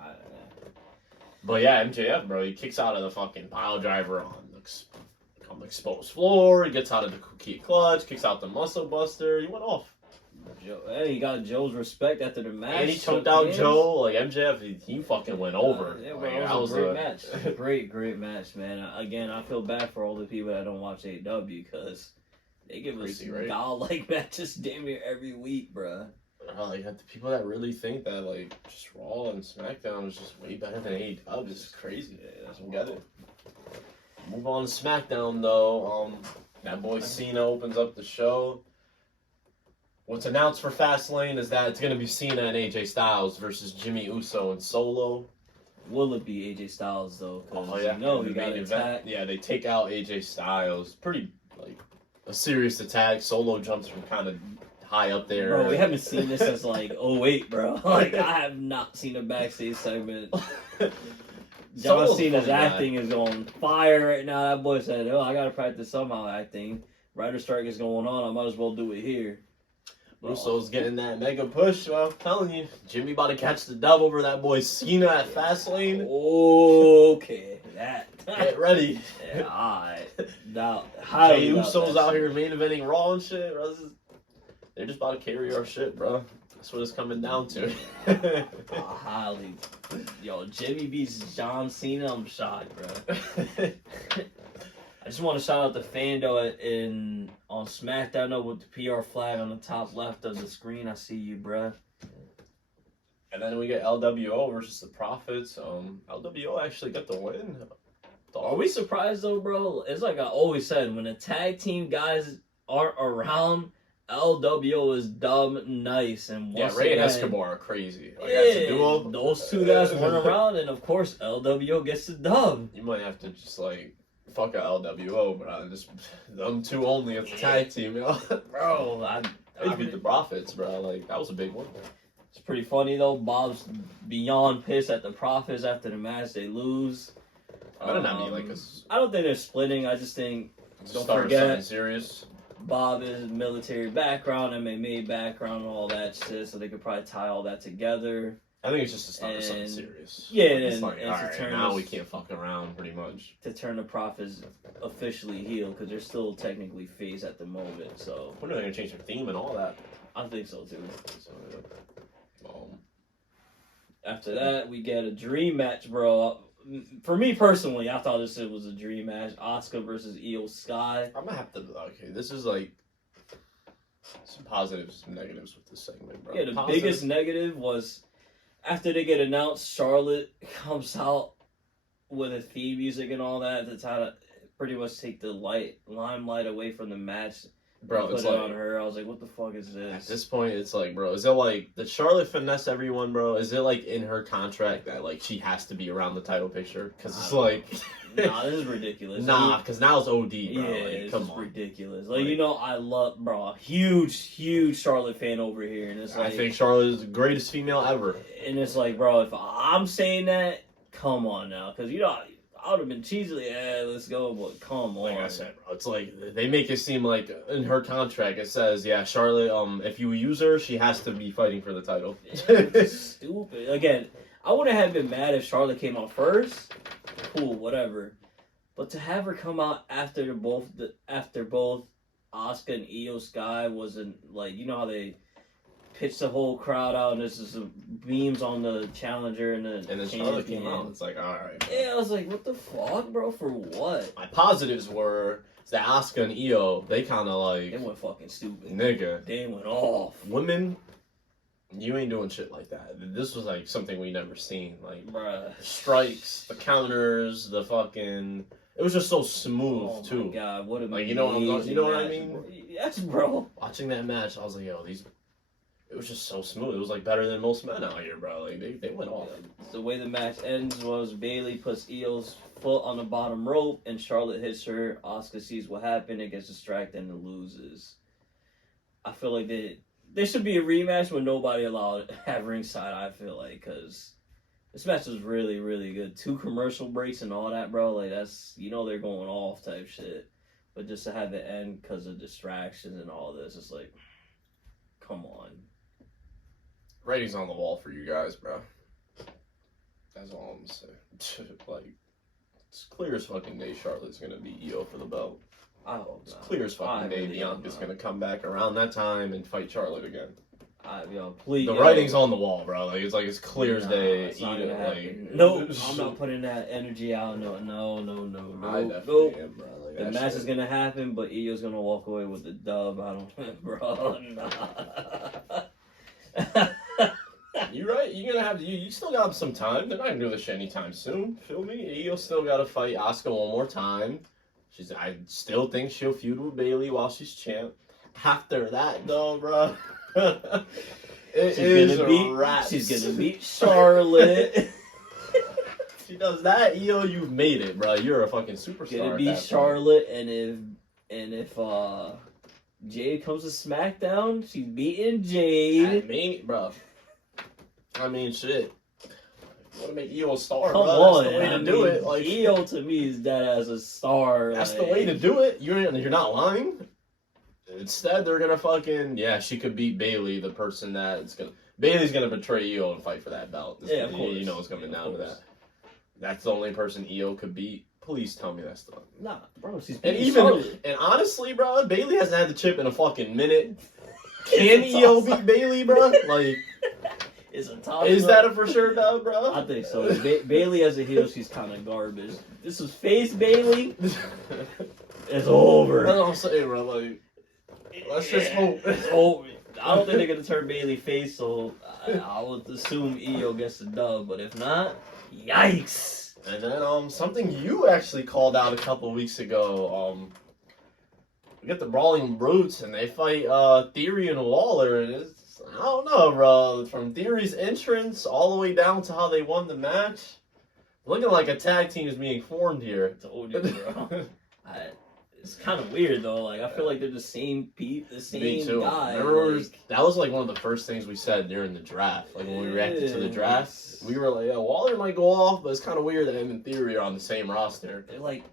But yeah, MJF, bro, he kicks out of the fucking pile driver on the exposed floor. He gets out of the key clutch, kicks out the muscle buster. He went off. He got Joe's respect after the match. And he choked out Joe. Like, MJF, he fucking went over. Yeah, bro, that was a great match. Great match, man. Again, I feel bad for all the people that don't watch AEW because they give us doll-like matches damn near every week, bro. Like, the people that really think that, like, just Raw and SmackDown is just way better than AEW is crazy. Yeah, I don't get it. Move on to SmackDown, though. That boy Cena opens up the show. What's announced for Fastlane is that it's going to be Cena and AJ Styles versus Jimmy Uso and Solo. Will it be AJ Styles, though? Yeah. You know, we got an attack. Yeah, they take out AJ Styles. Pretty, like, a serious attack. Solo jumps from kind of high up there. Bro, we haven't seen this since, like, 08, bro. Like, I have not seen a backstage segment. John Cena's acting is on fire right now. That boy said, I got to practice somehow acting. Writer strike is going on. I might as well do it here. Russo's getting that mega push. Well, I'm telling you, Jimmy about to catch the dub over that boy Cena at Fastlane. Okay, get ready. Yeah, alright. Now, Jey Uso's out here main eventing Raw and shit. Bro. They're just about to carry our shit, bro. That's what it's coming down to. Highly. Yo, Jimmy beats John Cena. I'm shocked, bro. I just want to shout out the Fando on SmackDown with the PR flag on the top left of the screen. I see you, bruh. And then we get LWO versus the Profits. LWO actually got the win. Are we surprised though, bro? It's like I always said, when the tag team guys aren't around, LWO is dumb nice. And Ray and Escobar are crazy. Like, as a duo, those two guys weren't around, and of course LWO gets the dub. You might have to just like fuck a LWO, but just them two only as a tag team, you know? Bro, I beat the Profits, bro. Like, that was a big one. It's pretty funny though. Bob's beyond pissed at the Profits after the match. They lose. I don't think they're splitting. I just think don't forget serious. Bob is military background, MMA background, and all that shit, so they could probably tie all that together. I think it's just to start something serious. Yeah, it's like, alright, now we can't fuck around, pretty much. To turn the Profits officially heel, because they're still technically face at the moment, so... When are they going to change their theme and all that? I think so, too. After that, we get a dream match, bro. For me, personally, I thought this was a dream match. Asuka versus Io Sky. I'm going to have to... Okay, this is like... some positives and negatives with this segment, bro. Yeah, the biggest negative was... After they get announced, Charlotte comes out with a theme music and all that to try to pretty much take the limelight away from the match. Bro, put it on her. I was like, what the fuck is this? At this point, it's like, bro, is it like, did Charlotte finesse everyone, bro? Is it like in her contract that like she has to be around the title picture? Because it's like... Nah, this is ridiculous. Nah, because now it's OD, bro. Yeah, like, come on. Ridiculous. Like, you know, I love, bro, huge Charlotte fan over here. And it's like, I think Charlotte is the greatest female ever. And it's like, bro, if I'm saying that, come on now. Because, you know, I would have been cheesy, let's go, but come on. Like I said, bro, it's like, they make it seem like in her contract it says, yeah, Charlotte, if you use her, she has to be fighting for the title. Stupid. Again, I wouldn't have been mad if Charlotte came out first. Cool, whatever. But to have her come out after both Asuka and Io Sky wasn't like, you know how they pitch the whole crowd out and there's just some beams on the challenger and then Charlotte came out. It's like, all right. Yeah, I was like, what the fuck, bro? For what? My positives were that Asuka and Io, they kind of like... They went fucking stupid. Nigga. They went off. Women, you ain't doing shit like that. This was like something we never seen. Like, bruh. The strikes, the counters, the fucking... It was just so smooth, too. Oh my god, what a like, you know what I mean? Yes, bro. Watching that match, I was like, yo, it was just so smooth. It was like better than most men out here, bro. Like they went off. The way the match ends was Bayley puts Io's foot on the bottom rope and Charlotte hits her. Asuka sees what happened and gets distracted and loses. I feel like there should be a rematch with nobody allowed at ringside, I feel like, because this match was really, really good. 2 commercial breaks and all that, bro. Like, that's, they're going off type shit. But just to have it end because of distractions and all this, it's like, come on. Writing's on the wall for you guys, bro. That's all I'm gonna say. Like, it's clear as fucking day Charlotte's gonna be Io for the belt. I hope It's not. clear as fucking day Bianca's gonna come back around that time and fight Charlotte again. Please. The writing's on the wall, bro. Like it's clear as day. It's not Io, gonna happen. like, Nope, I'm not putting that energy out. No. I definitely am, bro. Like, The match is gonna happen, but Io's gonna walk away with the dub. I don't, bro. Nah. You're right. You're gonna have you still got some time. They're not gonna do this shit anytime soon. Feel me? Io still got to fight Asuka one more time. I still think she'll feud with Bayley while she's champ. After that, though, bro, she's gonna beat Charlotte. She does that, Io. You've made it, bro. You're a fucking superstar. Gonna beat Charlotte, and if Jade comes to SmackDown, she's beating Jade. I mean, shit. You want to make Io a star, Come bro? on, that's the way to do it. Like, Io to me is dead as a star. That's the way to do it. You're not lying. Instead, they're gonna fucking she could beat Bayley, the person that's gonna Bayley's gonna betray Io and fight for that belt. Of course. You know it's coming down to that. That's the only person Io could beat. Please tell me that's the Nah, bro, she's and Charlotte. And honestly, bro, Bayley hasn't had the chip in a fucking minute. Can Io beat Bayley, bro? Like, is that a for sure dub, bro? I think so. Bayley as a heel, she's kind of garbage. This is face Bayley. It's over. That's what I'm saying, bro. Like, let's just hope. It's over. I don't think they're gonna turn Bayley face, so I would assume Io gets the dub. But if not, yikes. And then something you actually called out a couple weeks ago. We get the Brawling Brutes and they fight Theory and Waller, and I don't know, bro. From Theory's entrance all the way down to how they won the match, looking like a tag team is being formed here. I told you, bro. It's kind of weird though. Like I feel like they're the same the same Me too. guy. Remember, that was like one of the first things we said during the draft. Like when we reacted to the draft, we were like, Waller might go off, but it's kind of weird that him and Theory are on the same roster. They're like,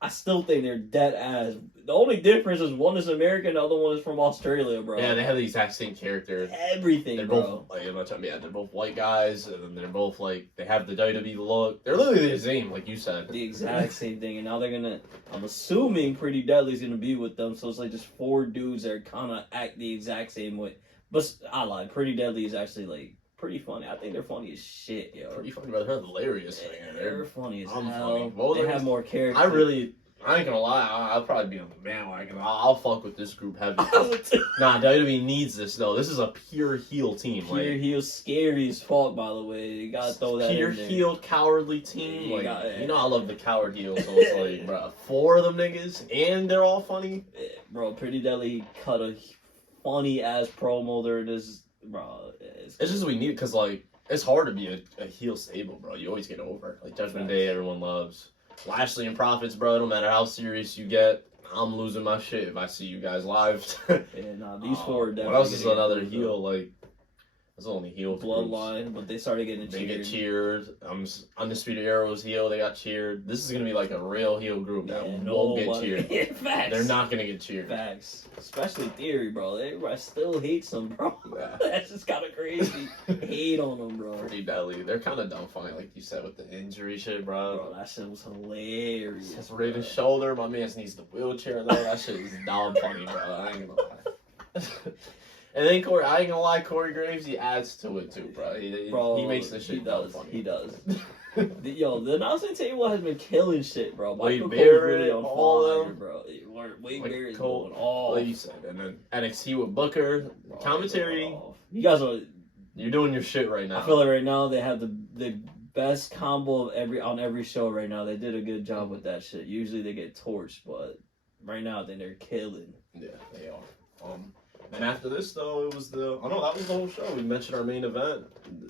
I still think they're dead ass. The only difference is one is American, the other one is from Australia, bro. Yeah, they have the exact same character. Everything, they're bro. Both, they're both white guys, and then they're both like, they have the WWE look. They're literally the same, like you said. The exact same thing, and now they're gonna, I'm assuming Pretty Deadly's gonna be with them, so it's like just 4 dudes that kind of act the exact same way. But I lied, Pretty Deadly is actually like, pretty funny. I think they're funny as shit, yo. Pretty funny, but they're hilarious. They're funny as hell. Funny. Well, they have more characters. I ain't gonna lie, I'll probably be on the bandwagon. I'll fuck with this group heavy. Nah, WWE needs this though. This is a pure heel team. Pure heel, scary as fuck. By the way, you gotta throw that pure in there. heel, cowardly team. Yeah, I love the coward heel. So it's like, bro, 4 of them niggas, and they're all funny. Bro, Pretty Deadly cut a funny ass promo. There, this, bro. It's just we need because like it's hard to be a heel stable, bro. You always get over. Like Judgment Day, everyone loves. Lashley and Profits, bro, no matter how serious you get, I'm losing my shit if I see you guys live. These 4 are definitely. What else is another heel? Like, that's only heel. Bloodline, groups. But they started getting cheered. They get cheered. Undisputed Era's heel, they got cheered. This is going to be like a real heel group that won't get cheered. Facts. They're not going to get cheered. Facts. Especially Theory, bro. Everybody still hates them, bro. Yeah. That's just kind of crazy. Hate on them, bro. Pretty Deadly. They're kind of dumb funny, like you said, with the injury shit, bro. Bro, that shit was hilarious. Just right his shoulder. My man needs the wheelchair, though. That shit is dumb funny, bro. I ain't gonna lie. And then I ain't gonna lie, Corey Graves, he adds to it too, bro. He makes this shit dumb funny. He does. The announcing table has been killing shit, bro. Wade Michael Barrett, really on all fire, bro. Wade like Barrett's Cole, going off. like you said, and then NXT with Booker, commentary. You guys are. You're doing your shit right now. I feel like right now they have the best combo of on every show right now. They did a good job with that shit. Usually they get torched, but right now I think they're killing. Yeah, they are. And after this, though, it was that was the whole show. We mentioned our main event,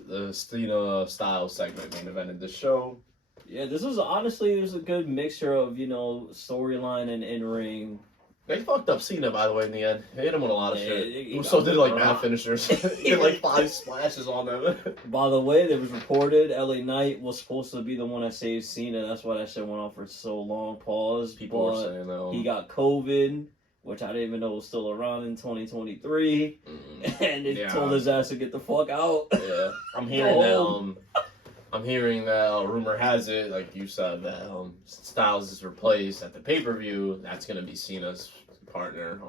the Cena style segment main event of the show. Yeah, this was honestly, it was a good mixture of, storyline and in-ring. They fucked up Cena, by the way, in the end. They hit him with a lot of shit. Uso did like mad finishers. He did like 5 splashes on them. By the way, it was reported LA Knight was supposed to be the one that saved Cena. That's why that shit went on for so long. Pause. People were saying that. He got COVID, which I didn't even know was still around in 2023. And it told his ass to get the fuck out. Yeah. I'm hearing that rumor has it, like you said, that Styles is replaced at the pay-per-view. That's going to be Cena's partner.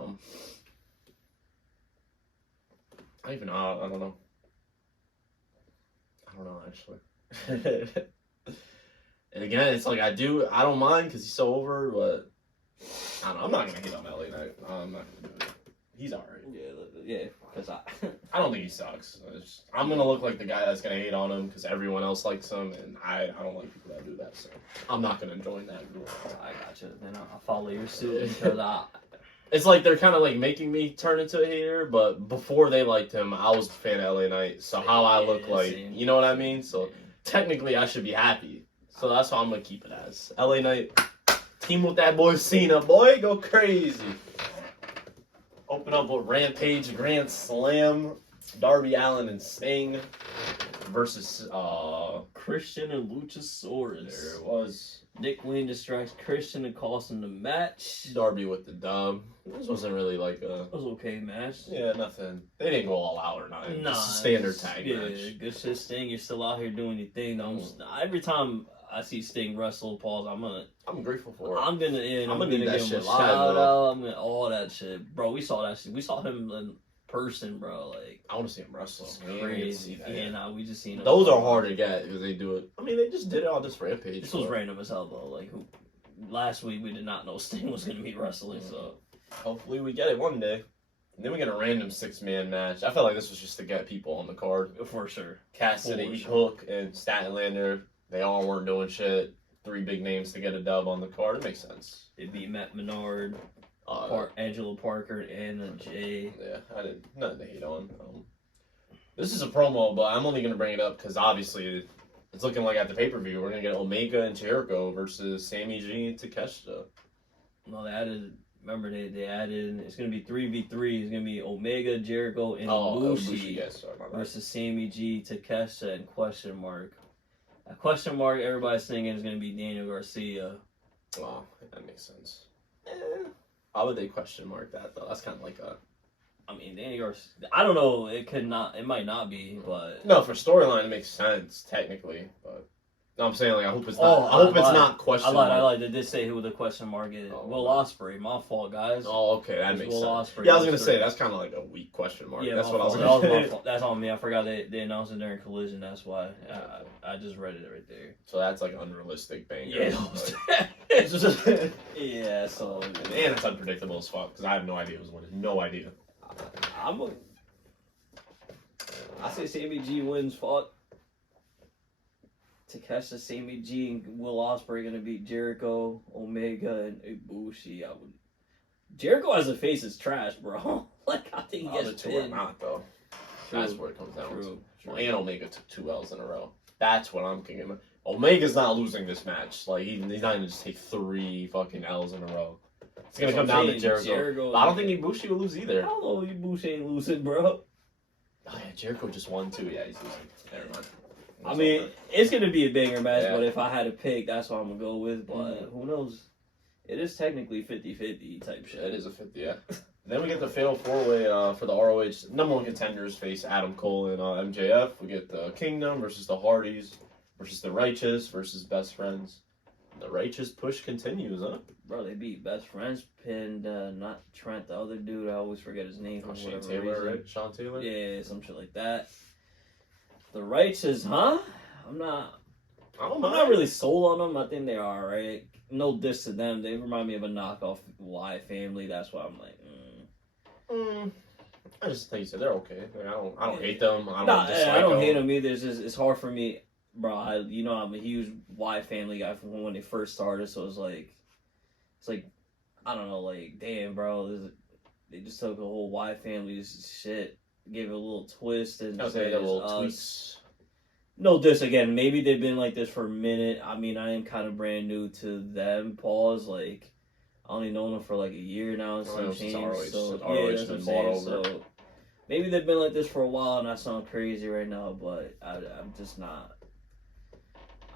I don't know. I don't know, actually. And again, it's like I don't mind because he's so over, but I don't know. I'm not going to hate on LA Knight. I'm not going to do it. He's alright. Yeah, because I don't think he sucks. I'm going to look like the guy that's going to hate on him because everyone else likes him, and I don't like people that do that, so I'm not going to join that group. I gotcha. Then I'll follow your suit because It's like they're kind of like making me turn into a hater, but before they liked him, I was a fan of LA Knight, so how I look like, you know what I mean? So technically I should be happy. So that's how I'm going to keep it as. LA Knight, team with that boy Cena, boy, go crazy. Open up with Rampage Grand Slam, Darby Allin and Sting versus Christian and Luchasaurus. There it was. Nick Wayne distracts Christian and costs him the match. Darby with the dub. This wasn't really like a... It was okay match. Yeah, nothing. They didn't go all out or nothing. Nah, it's a standard tag match. Yeah, good shit, Sting. You're still out here doing your thing. Every time I see Sting wrestle, Paul, I'm grateful for it. I'm gonna need that give him shit a live, shout though. out. I'm gonna all that shit, bro. We saw that shit. We saw him in person, bro. Like I want to see him wrestle. It's crazy. Yeah, nah, we just seen him. Those are hard to get because they do it. I mean, they just did it on this Rampage. This was random as hell though. Like last week we did not know Sting was gonna be wrestling, so hopefully we get it one day. And then we get a random 6-man match. I felt like this was just to get people on the card. For sure. Cassidy, Hook, and Statlander. They all weren't doing shit. 3 big names to get a dub on the card. It makes sense. It'd be Matt Menard, Angelo Parker, and Jay. Yeah, I didn't. Nothing to hate on. This is a promo, but I'm only going to bring it up because obviously it's looking like at the pay-per-view we're going to get Omega and Jericho versus Sammy G and Takeshita. No, they added... Remember, they added... It's going to be 3v3. It's going to be Omega, Jericho, and Ibushi yes, sorry, my bad. versus Sammy G, Takeshita, and question mark. A question mark everybody's thinking is going to be Daniel Garcia. Oh, that makes sense. Why would they question mark that, though? That's kind of like a... I mean, Daniel Garcia... I don't know. It might not be, but... No, for storyline, it makes sense, technically, but... No, I'm saying, like, I hope it's not. I hope it's not question mark. I lied. They did say who the question mark is. Will Ospreay. My fault, guys. Oh, okay, that makes sense. Ospreay. Yeah, I was gonna say that's kind of like a weak question mark. Yeah, that's what I was gonna say. That was my fault. That's on me. I forgot they announced it during Collision. That's why I just read it right there. So that's like unrealistic banger. Yeah. Yeah. So and it's unpredictable as fuck because I have no idea who's winning. No idea. I say Sammy G wins. Fuck. Takeshita, Sammy G, and Will Ospreay gonna beat Jericho, Omega, and Ibushi. Jericho as a face is trash, bro. Like I think he gets pinned. Are not though. True. That's where it comes down to. True. And Omega took 2 L's in a row. That's what I'm thinking. Omega's not losing this match. Like he's not gonna just take 3 fucking L's in a row. It's gonna come down to Jericho. But I don't think Ibushi will lose either. I don't know if Ibushi ain't losing, bro. Oh yeah, Jericho just won too. Yeah, he's losing. Never mind. I mean, it's going to be a banger match, but if I had to pick, that's what I'm going to go with. But who knows? It is technically 50-50 type shit. It is a 50, yeah. Then we get the fatal 4-way for the ROH #1 contenders face Adam Cole and MJF. We get the Kingdom versus the Hardys versus the Righteous versus Best Friends. The Righteous push continues, huh? Bro, they beat Best Friends, pinned not Trent, the other dude. I always forget his name for whatever Taylor, reason. right? Sean Taylor? Yeah, some shit like that. The Righteous, huh? I'm not really sold on them. I think they are alright. No diss to them. They remind me of a knockoff Y Family. That's why I'm like, I just think they're okay. Like, I don't hate them. I don't hate them either. It's hard for me, bro. I'm a huge Y Family guy from when they first started. So it's like I don't know. Like, damn, bro. they just took a whole Wyatt family's shit, gave it a little twist, and Okay, a little tweaks. No, this again. Maybe they've been like this for a minute. I mean, I am kind of brand new to them. Pause. Like, I only known them for like a year now and some change. So yeah, that's what I'm saying. So maybe they've been like this for a while, and I sound crazy right now, but I'm just not.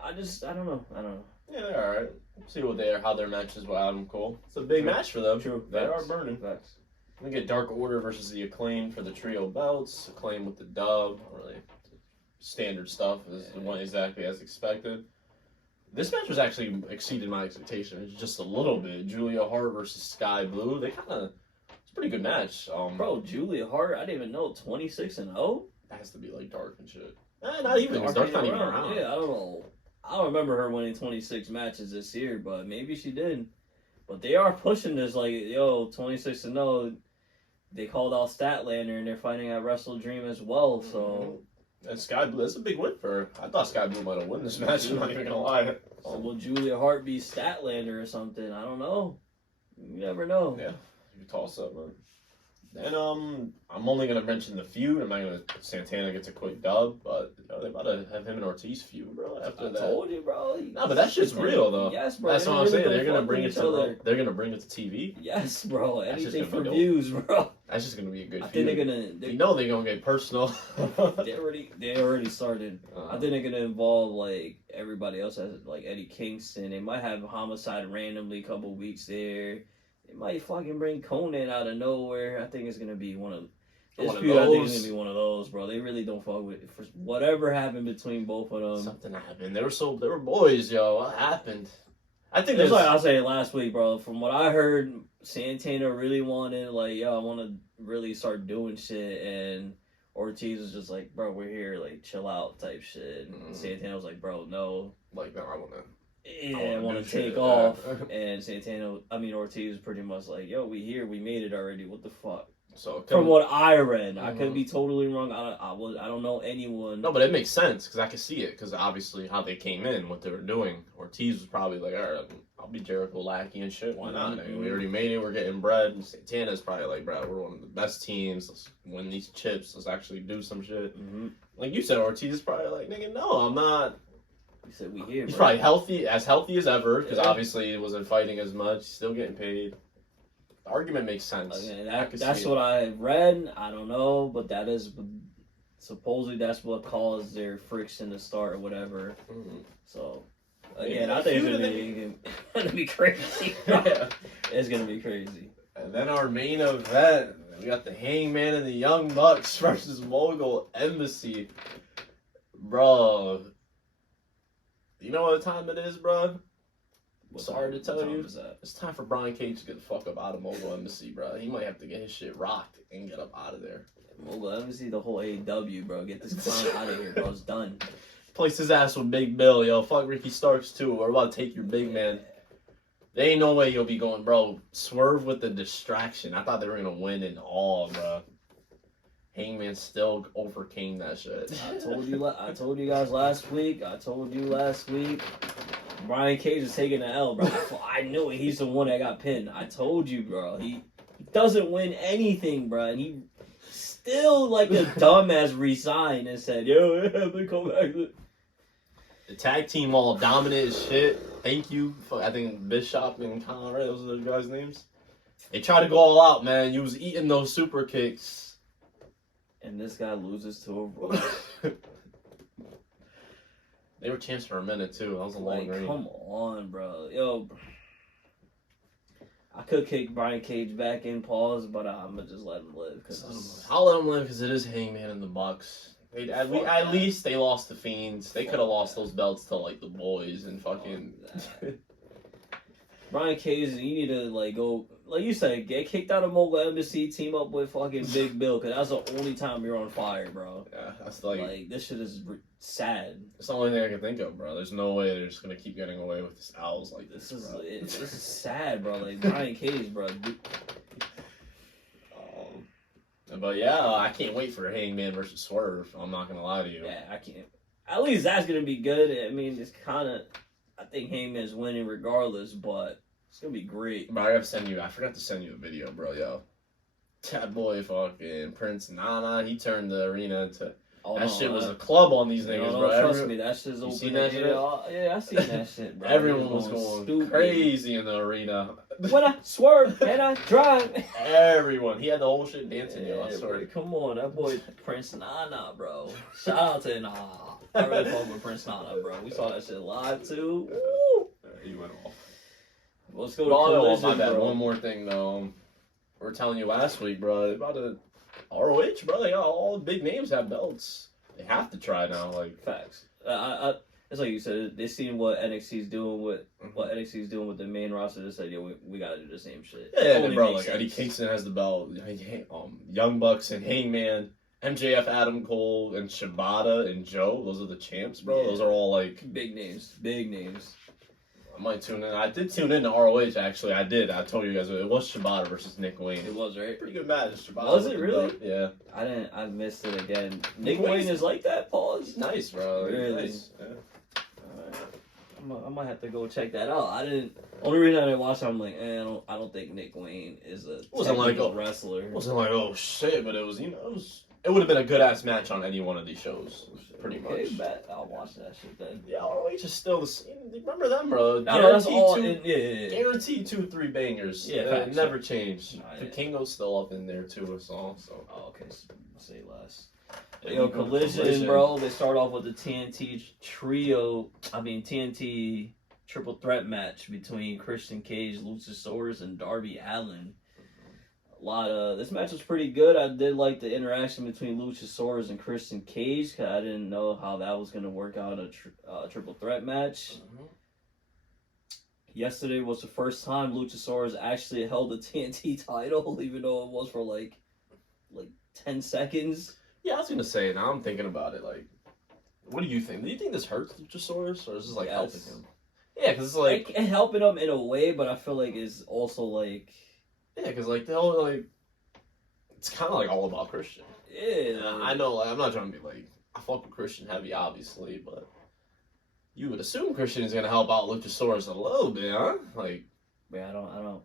I don't know. Yeah, they're alright. See how their matches with Adam Cole. It's a big match for them. True. They are burning. Facts. We get Dark Order versus the Acclaim for the trio belts. Acclaim with the dub. Really standard stuff. Went exactly as expected. This match was actually exceeded my expectations just a little bit. Julia Hart versus Sky Blue. It's a pretty good match. Bro, Julia Hart, I didn't even know 26-0. That has to be like Dark and shit. Not even. Dark's not even around. Yeah, I don't know. I don't remember her winning 26 matches this year, but maybe she did. But they are pushing this like, 26-0. They called out Statlander and they're fighting at Wrestle Dream as well. So and Sky Blue, that's a big win for her. I thought Sky Blue might have won this match. I'm not even gonna lie. So will Julia Hart be Statlander or something? I don't know. You never know. Yeah, you toss up, man. Then I'm only gonna mention the feud. I'm not gonna. Santana gets a quick dub, but they about to have him and Ortiz feud, bro. After that, I told you, bro. No, but that shit's real though. Yes, bro. That's what I'm saying. They're gonna bring it to. They're gonna bring it to TV. Yes, bro. Anything for views, bro. That's just gonna be a good. I think they're gonna. They're gonna get personal. they already started. I think they're gonna involve like everybody else, as like Eddie Kingston. They might have Homicide randomly a couple weeks there. They might fucking bring Conan out of nowhere. I think it's gonna be one of those. I think it's gonna be one of those, bro. They really don't fuck with it. For whatever happened between both of them. Something happened. They were boys, yo. What happened? I think that's like I said last week, bro. From what I heard, Santana really wanted like, I want to really start doing shit, and Ortiz was just like, bro, we're here, like, chill out type shit. And Santana was like, bro, no. Like, no, I want to. I want to take off. And Ortiz was pretty much like, yo, we here, we made it already. What the fuck? So from what I read, I could be totally wrong. I don't know anyone. No, but it makes sense because I can see it because obviously how they came in, what they were doing. Ortiz was probably like, all right, I'll be Jericho lackey and shit. Why not? I mean, we already made it. We're getting bread. And Santana's probably like, bro, we're one of the best teams. Let's win these chips. Let's actually do some shit. Like you said, Ortiz is probably like, nigga, no, I'm not. He said we here. He's probably healthy as ever because obviously he wasn't fighting as much. He's still getting paid. The argument makes sense. Okay, that's what I read. I don't know, but that is supposedly that's what caused their friction to start or whatever. So again, I think it's gonna be crazy. Yeah. It's gonna be crazy. And then our main event, we got the Hangman and the Young Bucks versus Mogul Embassy, bro. You know what time it is, bro? Sorry to tell you, it's time for Brian Cage to get the fuck up out of Mogul Embassy, bro. He might have to get his shit rocked and get up out of there. Mogul Embassy, the whole AEW, bro. Get this clown out of here, bro. It's done. Place his ass with Big Bill, yo. Fuck Ricky Starks, too. We're about to take your big man. There ain't no way you'll be going, bro. Swerve with the distraction. I thought they were going to win in all, bro. Hangman still overcame that shit. I told you guys last week. Brian Cage is taking the L, bro. I knew it. He's the one that got pinned. I told you, bro. He doesn't win anything, bro. And he still, like a dumbass, resigned and said, yo, I'm gonna come back. The tag team all dominant as shit. Thank you. I think Bishop and Conrad, those are the guys' names. They try to go all out, man. You was eating those super kicks. And this guy loses to a Rhodes. They were champs for a minute, too. That was a long reign. Come on, bro. Yo, I could kick Brian Cage back in, pause, but I'm going to just let him live. I'll let him live because it is Hangman and the Bucks. At least they lost the Fiends. They could have lost those belts to, like, the boys and fucking... Brian Cage, you need to, like, go... Like you said, get kicked out of Mogul Embassy, team up with fucking Big Bill, because that's the only time you're on fire, bro. Yeah, that's like this shit is sad. It's the only thing I can think of, bro. There's no way they're just gonna keep getting away with this owls like this. This is sad, bro. Like Brian Cage, bro. But yeah, I can't wait for Hangman versus Swerve. I'm not gonna lie to you. Yeah, I can't. At least that's gonna be good. I mean, it's kind of. I think Hangman's winning regardless, but. It's gonna be great. Bro, I forgot to send you a video, bro, yo. That boy fucking Prince Nana, he turned the arena into... Oh, that no, shit was a club on these niggas, bro. Trust me, that shit's open. Seen that shit? Yeah, I seen that shit, bro. Everyone was going stupid. crazy in the arena. When I swerve and I drive. Everyone. He had the whole shit dancing, yo. I swear. Bro, come on, that boy Prince Nana, bro. Shout out to Nana. I really fuck with Prince Nana, bro. We saw that shit live, too. Woo! He went off. Let's go to Collision, my bad. bro. One more thing, though. We were telling you last week, bro, about the ROH, bro. They got all the big names have belts. They have to try now, like facts. It's like you said. They seen what NXT's doing with the main roster. They said, "Yo, we gotta do the same shit." Yeah, bro. Like Eddie Kingston has the belt. Young Bucks and Hangman, MJF, Adam Cole, and Shibata and Joe. Those are the champs, bro. Yeah. Those are all like big names. Big names. I might tune in. I did tune in to ROH, actually. I did. I told you guys it was Shibata versus Nick Wayne. It was, right? Pretty good match. Shibata was it really? Yeah. I missed it again. Nick Wayne is like that, pause. He's nice, bro. Really? Nice. Yeah. I might have to go check that out. Only reason I didn't watch it, I'm like, I don't think Nick Wayne is a wrestler. It wasn't like, oh shit, but it was, it would have been a good ass match on any one of these shows. Pretty much. Bet. I'll watch that shit then. Yeah, ROH is still the same. Remember them, bro? Guaranteed 2-3 bangers. Yeah, never changed. The Kingo's still up in there too, so. Oh, okay. Say less. Yo, Collision, bro. They start off with the TNT triple threat match between Christian Cage, Luchasaurus, and Darby Allin. This match was pretty good. I did like the interaction between Luchasaurus and Christian Cage, because I didn't know how that was going to work out in a triple threat match. Mm-hmm. Yesterday was the first time Luchasaurus actually held the TNT title, even though it was for like 10 seconds. Yeah, I was going to say, now I'm thinking about it, like, what do you think? Do you think this hurts Luchasaurus, or is this helping him? Yeah, because it's helping him in a way, but I feel like it's also yeah, because they'll it's kind of all about Christian. Yeah, I know. I'm not trying to be I fuck with Christian heavy, obviously, but you would assume Christian is gonna help out Luchasaurus a little bit, huh? Yeah, I don't.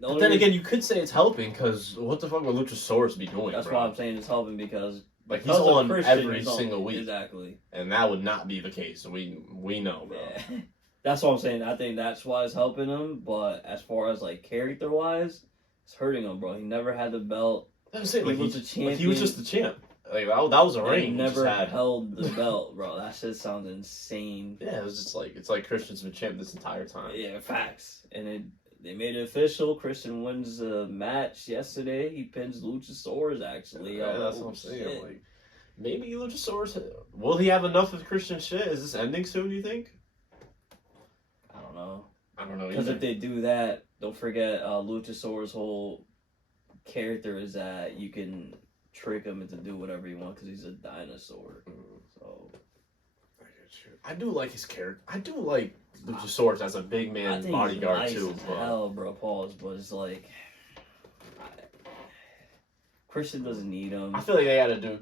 But then again, you could say it's helping, because what the fuck would Luchasaurus be doing? That's why I'm saying it's helping, because he's on every single week, exactly, and that would not be the case. We know, bro. Yeah. That's what I'm saying. I think that's why it's helping him. But as far as character-wise, it's hurting him, bro. He never had the belt. I was saying, he was a champion. He was just the champ. That was a reign. He never held the belt, bro. That shit sounds insane. Yeah, it was just it's like Christian's been champ this entire time. Yeah, facts. And they made it official. Christian wins the match yesterday. He pins Luchasaurus, actually. Yeah, that's what I'm saying. Maybe Luchasaurus. Will he have enough of Christian shit? Is this ending soon, you think? I don't know. Because if they do that, don't forget Luchasaurus' whole character is that you can trick him into do whatever you want because he's a dinosaur. So I do like his character. I do like Luchasaurus as a big man bodyguard too. Hell, bro, pause. But it's Christian doesn't need him. I feel like they gotta do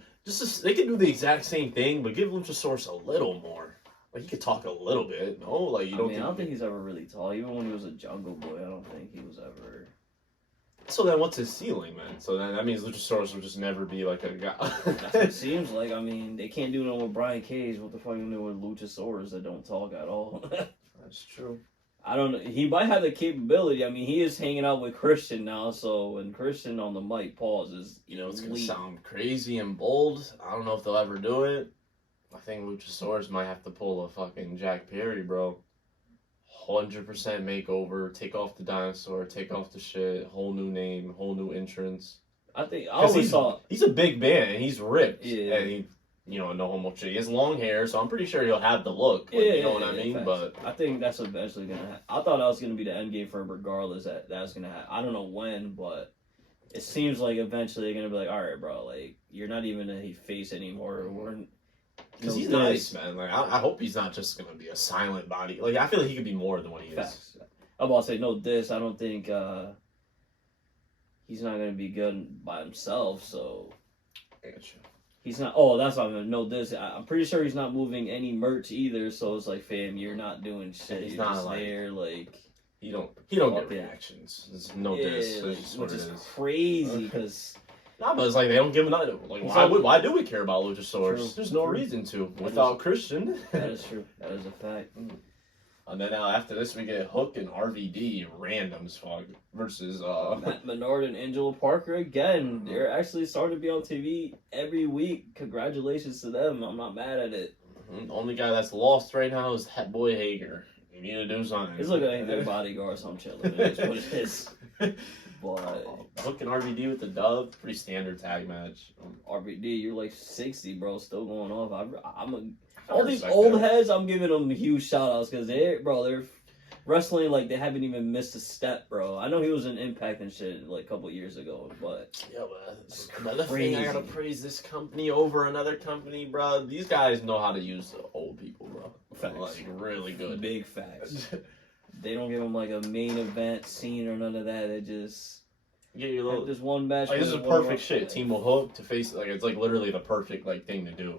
they can do the exact same thing, but give Luchasaurus a little more. He could talk a little bit, no? I don't think he's ever really tall. Even when he was a Jungle Boy, I don't think he was ever. So then what's his ceiling, man? So then that means Luchasaurus will just never be a guy. That's what it seems like. They can't do no with Brian Cage. What the fuck you do with Luchasaurus that don't talk at all? That's true. I don't know. He might have the capability. He is hanging out with Christian now, so when Christian on the mic pauses, it's going to sound crazy and bold. I don't know if they'll ever do it. I think Luchasaurus might have to pull a fucking Jack Perry, bro. 100% makeover, take off the dinosaur, take off the shit, whole new name, whole new entrance. He's a big man, and he's ripped. Yeah. And he, no homo shit. He has long hair, so I'm pretty sure he'll have the look. You know what I mean? But I think that's eventually going to happen. I thought that was going to be the end game for him regardless. That was going to happen. I don't know when, but it seems like eventually they're going to be all right, bro, you're not even a face anymore. Because he's nice, man. I hope he's not just gonna be a silent body. I feel like he could be more than what he is. I'm about to say no diss. I don't think he's not gonna be good by himself. So he's not. Oh, that's what I mean. No diss. I'm pretty sure he's not moving any merch either. So it's fam, you're not doing shit. He's you're not just there, He don't get Fuck it. reactions. There's no diss. It's just which what is it is. crazy because Nah, but it's like they don't give him nothing. Like why do we care about Luchasaurus? True. There's no reason to without Christian. that is true. That is a fact. And then after this we get Hook and RVD random as fuck versus Matt Menard and Angela Parker again. They're actually starting to be on TV every week. Congratulations to them. I'm not mad at it. The only guy that's lost right now is that boy Hager. You need to do something. It's looking like their bodyguard, so I'm chilling. It is what it is. But Hook and RVD with the dub, pretty standard tag match. RVD, you're like 60, bro, still going off. All these old heads, I'm giving them huge shout outs because they're wrestling like they haven't even missed a step, bro. I know he was in Impact and shit like a couple years ago, but yeah, but another thing I gotta praise this company over another company, bro. These guys know how to use the old people, bro. Facts. Like really good. Big facts. They don't give them like a main event scene or none of that. They just get your little. this one match. Like, this is perfect shit. Team of Hook to face like it's like literally the perfect like thing to do.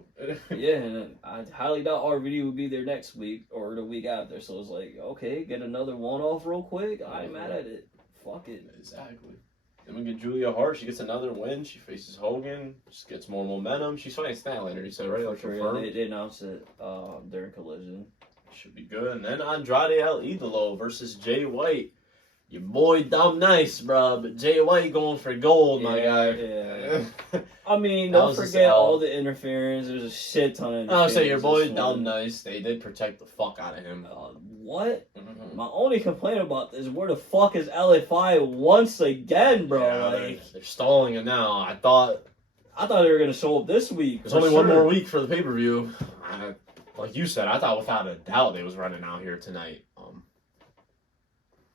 Yeah, and I highly doubt RVD would be there next week or the week after. So it's like, okay, get another one-off real quick. I ain't mad at it. Fuck it. Exactly. Then we get Julia Hart. She gets another win. She faces Hogan. Just gets more momentum. She's fighting Statlander. You said right? Like For sure. They announced it during Collision. Should be good. And then Andrade El Idolo versus Jay White. Your boy dumb nice, bro, but Jay White going for gold, my guy. Yeah. I mean, don't forget all the interference. There's a shit ton of interference. I would say your boy dumb nice. They did protect the fuck out of him. What? Mm-hmm. My only complaint about this, where the fuck is LFI once again, bro? Yeah, they're stalling it now. I thought they were gonna show up this week. There's only one more week for the pay-per-view. Like you said, I thought without a doubt they was running out here tonight.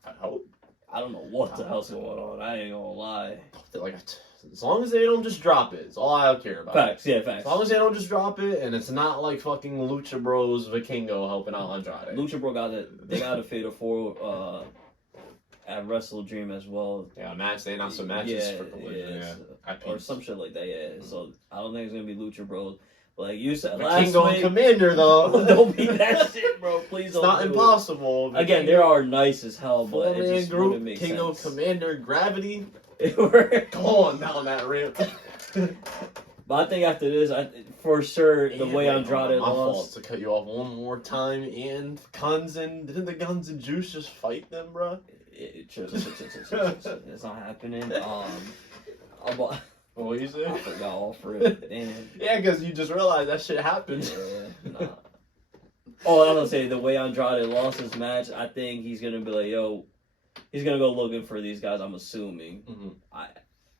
I hope. I don't know what the hell's going on. I ain't gonna lie. Like, as long as they don't just drop it, it's all I care about. Facts, yeah, facts. As long as they don't just drop it, and it's not like fucking Lucha Bros Vikingo helping out Andrade. Lucha Bro got it. They got a Fatal 4 at Wrestle Dream as well. Yeah, match. They announced some matches for Collision. Yeah. Or some shit like that. Yeah. So I don't think it's gonna be Lucha Bros. Like you said last week, and Commander though. Don't be that shit, bro. Please don't. It's not impossible. Again, they are nice as hell, but it just group, wouldn't make sense. King of Commander, Gravity. We're going down that ramp. But I think after this, for sure, the way Andrade my fault lost. To cut you off one more time, and didn't the Guns and Juice just fight them, bro? It's not happening. What you say? I forgot all for it. Damn. Yeah, because you just realized that shit happened. Yeah, nah. Oh, I was gonna say, the way Andrade lost his match, I think he's gonna be like, yo, he's gonna go looking for these guys, I'm assuming. Mm-hmm.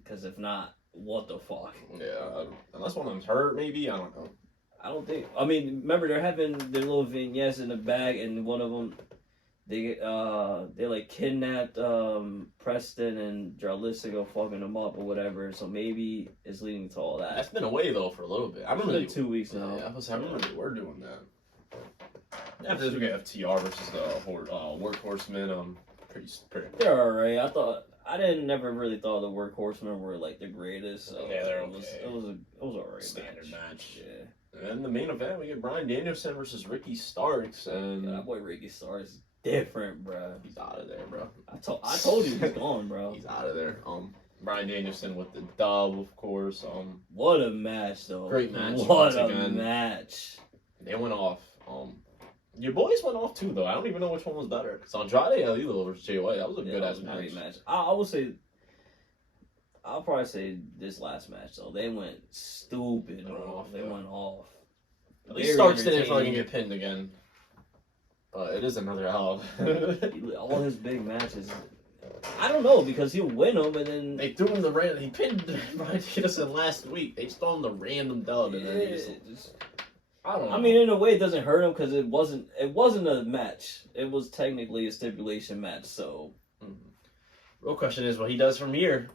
Because if not, what the fuck? Yeah, unless one of them's hurt, maybe, I don't know. I don't think, I mean, remember, they're having their little vignettes in the bag, and one of them, they like kidnapped Preston and Jarlissigo fucking them up or whatever. So maybe it's leading to all that. That's been away though for a little bit. I remember it's been 2 weeks now. Yeah, I remember they were doing that. After this, we get FTR versus the Workhorsemen. Pretty. They're alright. I never really thought the Workhorsemen were like the greatest. So yeah, they're okay. It was alright. Standard match. Yeah. And then the main event, we get Bryan Danielson versus Ricky Starks, and that boy Ricky Starks. Different, bro. He's out of there, bro. I told you he's gone, bro. He's out of there. Bryan Danielson with the dub, of course. What a match, though. Great match. What a match. They went off. Your boys went off too, though. I don't even know which one was better. Because Andrade El Idolo versus Jay White, that was a good ass match. Great match. I would say. I'll probably say this last match though. They went stupid, bro. They went off. At least Starks didn't fucking get pinned again. But it is another L. All his big matches. I don't know, because he'll win them and then they threw him the random. He pinned Bryan Danielson last week. They just threw him the random dub and then I don't know. I mean, in a way, it doesn't hurt him because it wasn't a match. It was technically a stipulation match. So, real question is what he does from here.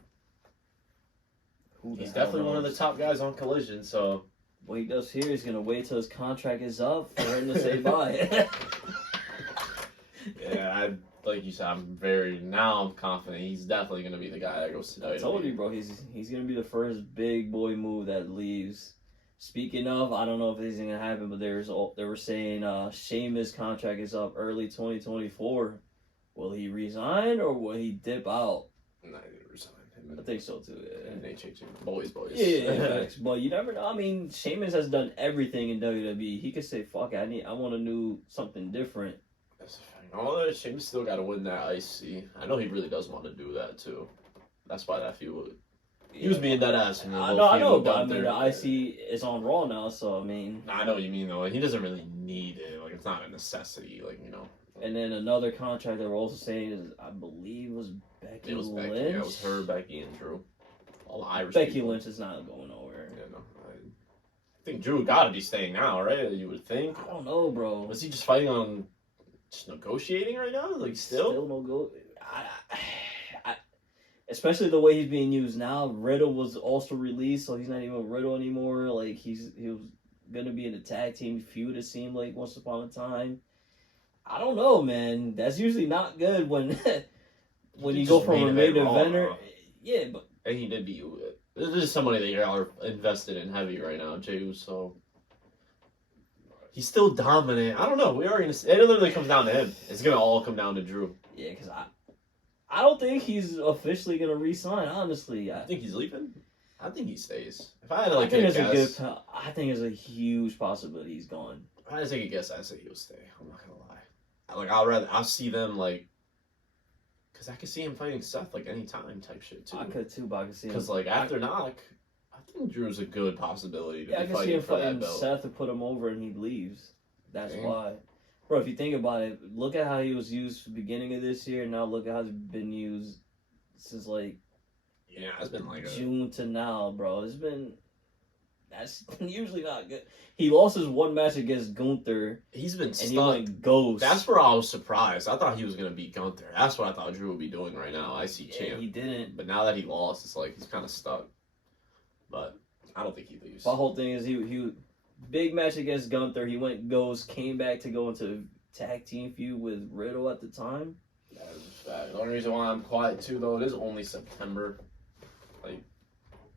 He's definitely one of the top guys on Collision. So, what he does here is gonna wait till his contract is up for him to say bye. Yeah, like you said, I'm confident he's definitely gonna be the guy that goes to WWE. I told you, bro. He's gonna be the first big boy move that leaves. Speaking of, I don't know if this is gonna happen, but they were saying Sheamus' contract is up early 2024. Will he resign or will he dip out? Nah, he didn't resign. I think so too. Yeah. And they changed him. Boys. Yeah, facts. But you never know. I mean, Sheamus has done everything in WWE. He could say, "Fuck it, I want to do something different." That's a fact. All that Sheamus still got to win that IC. I know he really does want to do that too. That's why that feud. He was being that ass. I know, but I mean, the IC is on Raw now, so I mean. I know what you mean though. He doesn't really need it. Like it's not a necessity. Like And then another contract that we're also saying is, I believe, was Becky Lynch. Becky. Yeah, it was her, Becky, and Drew. All the Irish Becky people. Lynch is not going nowhere. Yeah, no. I think Drew got to be staying now, right? You would think. I don't know, bro. Was he just fighting on, just negotiating right now? Like still no go. Especially the way he's being used now. Riddle was also released, so he's not even Riddle anymore. Like he was gonna be in a tag team feud. It seemed like once upon a time. I don't know, man. That's usually not good when you go from a main eventer. Yeah, but and he did beat you. This is somebody that you are invested in heavy right now, Jey Uso. He's still dominant. I don't know. It literally comes down to him. It's gonna all come down to Drew. Yeah, because I don't think he's officially gonna re-sign. Honestly, I think he's leaving. I think he stays. If I had to I think there's a huge possibility he's gone. If I had to take a guess, I'd say he'll stay. I'm not gonna lie. Like I'll see them like, cause I could see him fighting Seth like anytime type shit too. I could too, but I could see him. Cause like after Knock, I think Drew's a good possibility to I be can see him for that fighting belt. Seth to put him over and he leaves. That's why. Bro, if you think about it, look at how he was used at the beginning of this year. Now look at how he's been used since like it's been like June to now, bro. That's usually not good. He lost his one match against Gunther. He's been stuck. And he went ghost. That's where I was surprised. I thought he was gonna beat Gunther. That's what I thought Drew would be doing right now. IC champ. He didn't. But now that he lost, it's like he's kind of stuck. But I don't think he leaves. My whole thing is he big match against Gunther. He went ghost, came back to go into tag team feud with Riddle at the time. That is a fact. The only reason why I'm quiet too, though, it is only September. Like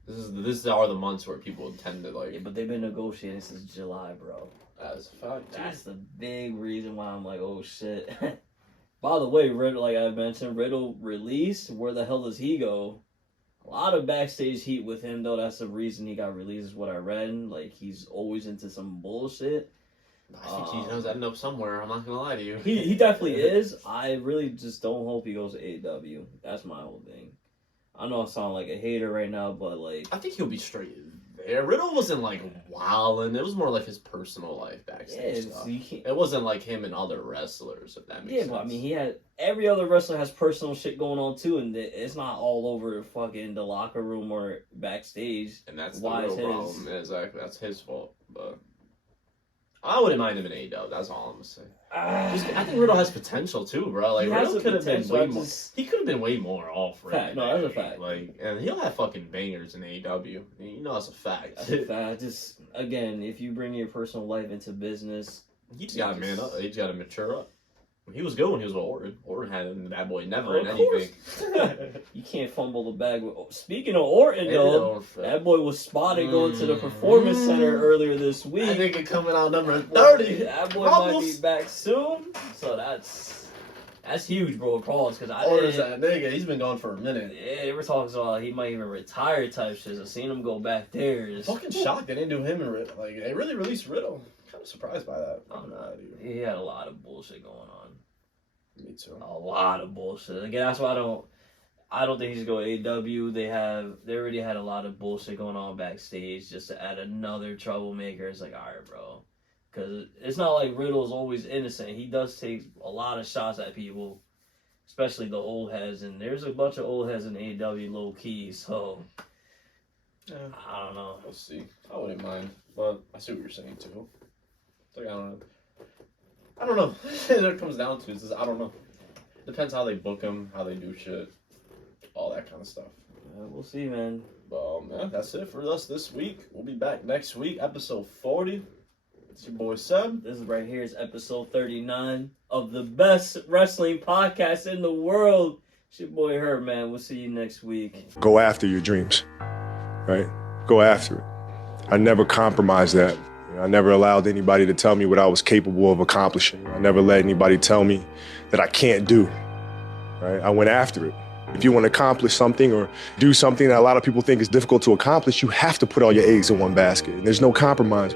this are the months where people tend to like. Yeah, but they've been negotiating since July, bro. That's a fact. That's the big reason why I'm like, oh shit. By the way, Riddle, like I mentioned, Riddle released. Where the hell does he go? A lot of backstage heat with him, though. That's the reason he got released, is what I read. Like, he's always into some bullshit. I think he knows end up somewhere. I'm not gonna lie to you. He definitely is. I really just don't hope he goes to AEW. That's my whole thing. I know I sound like a hater right now, but like I think he'll be straight there. Riddle wasn't like wilding. It was more like his personal life backstage stuff. It wasn't like him and other wrestlers, if that makes sense. Yeah, but I mean, he had every other wrestler has personal shit going on too, and it's not all over fucking the locker room or backstage. And that's the real problem. Exactly, that's his fault. But I wouldn't mind him in AEW. That's all I'm gonna say. I think Riddle has potential too, bro. Like Riddle could have been way more. He could have been way more off. Right? No, that's a fact. Like, and he'll have fucking bangers in AEW. You know, that's a fact. That's a fact. Just again, if you bring your personal life into business, he just gotta man up. He just gotta mature up. He was good when he was with Orton. Orton had him, that boy never in anything. You can't fumble the bag. Speaking of Orton, though, that boy was spotted going to the Performance Center earlier this week. I think it's coming out number 30. That boy might be back soon. So that's huge, bro. Pause, because Orton's that nigga. He's been gone for a minute. Yeah, they were talking about he might even retire type shit. I've seen him go back there. I'm fucking shocked they didn't do him and Riddle. Like, they really released Riddle. Kind of surprised by that. He had a lot of bullshit going on. Me too. A lot of bullshit. Again, that's why I don't think he's going to AEW. They already had a lot of bullshit going on backstage. Just to add another troublemaker, it's like, all right, bro. Because it's not like Riddle's always innocent. He does take a lot of shots at people, especially the old heads. And there's a bunch of old heads in AEW low key. So yeah. I don't know. We'll see. I wouldn't mind, but I see what you're saying too. It's like, I don't know. It comes down to is I don't know. Depends how they book them, how they do shit, all that kind of stuff. We'll see, man. But man, that's it for us this week. We'll be back next week, episode 40. It's your boy Seb. This is right here is episode 39 of the best wrestling podcast in the world. It's your boy Herb, man. We'll see you next week. Go after your dreams, right? Go after it. I never compromised that. I never allowed anybody to tell me what I was capable of accomplishing. I never let anybody tell me that I can't do. right? I went after it. If you want to accomplish something or do something that a lot of people think is difficult to accomplish, you have to put all your eggs in one basket, and there's no compromise.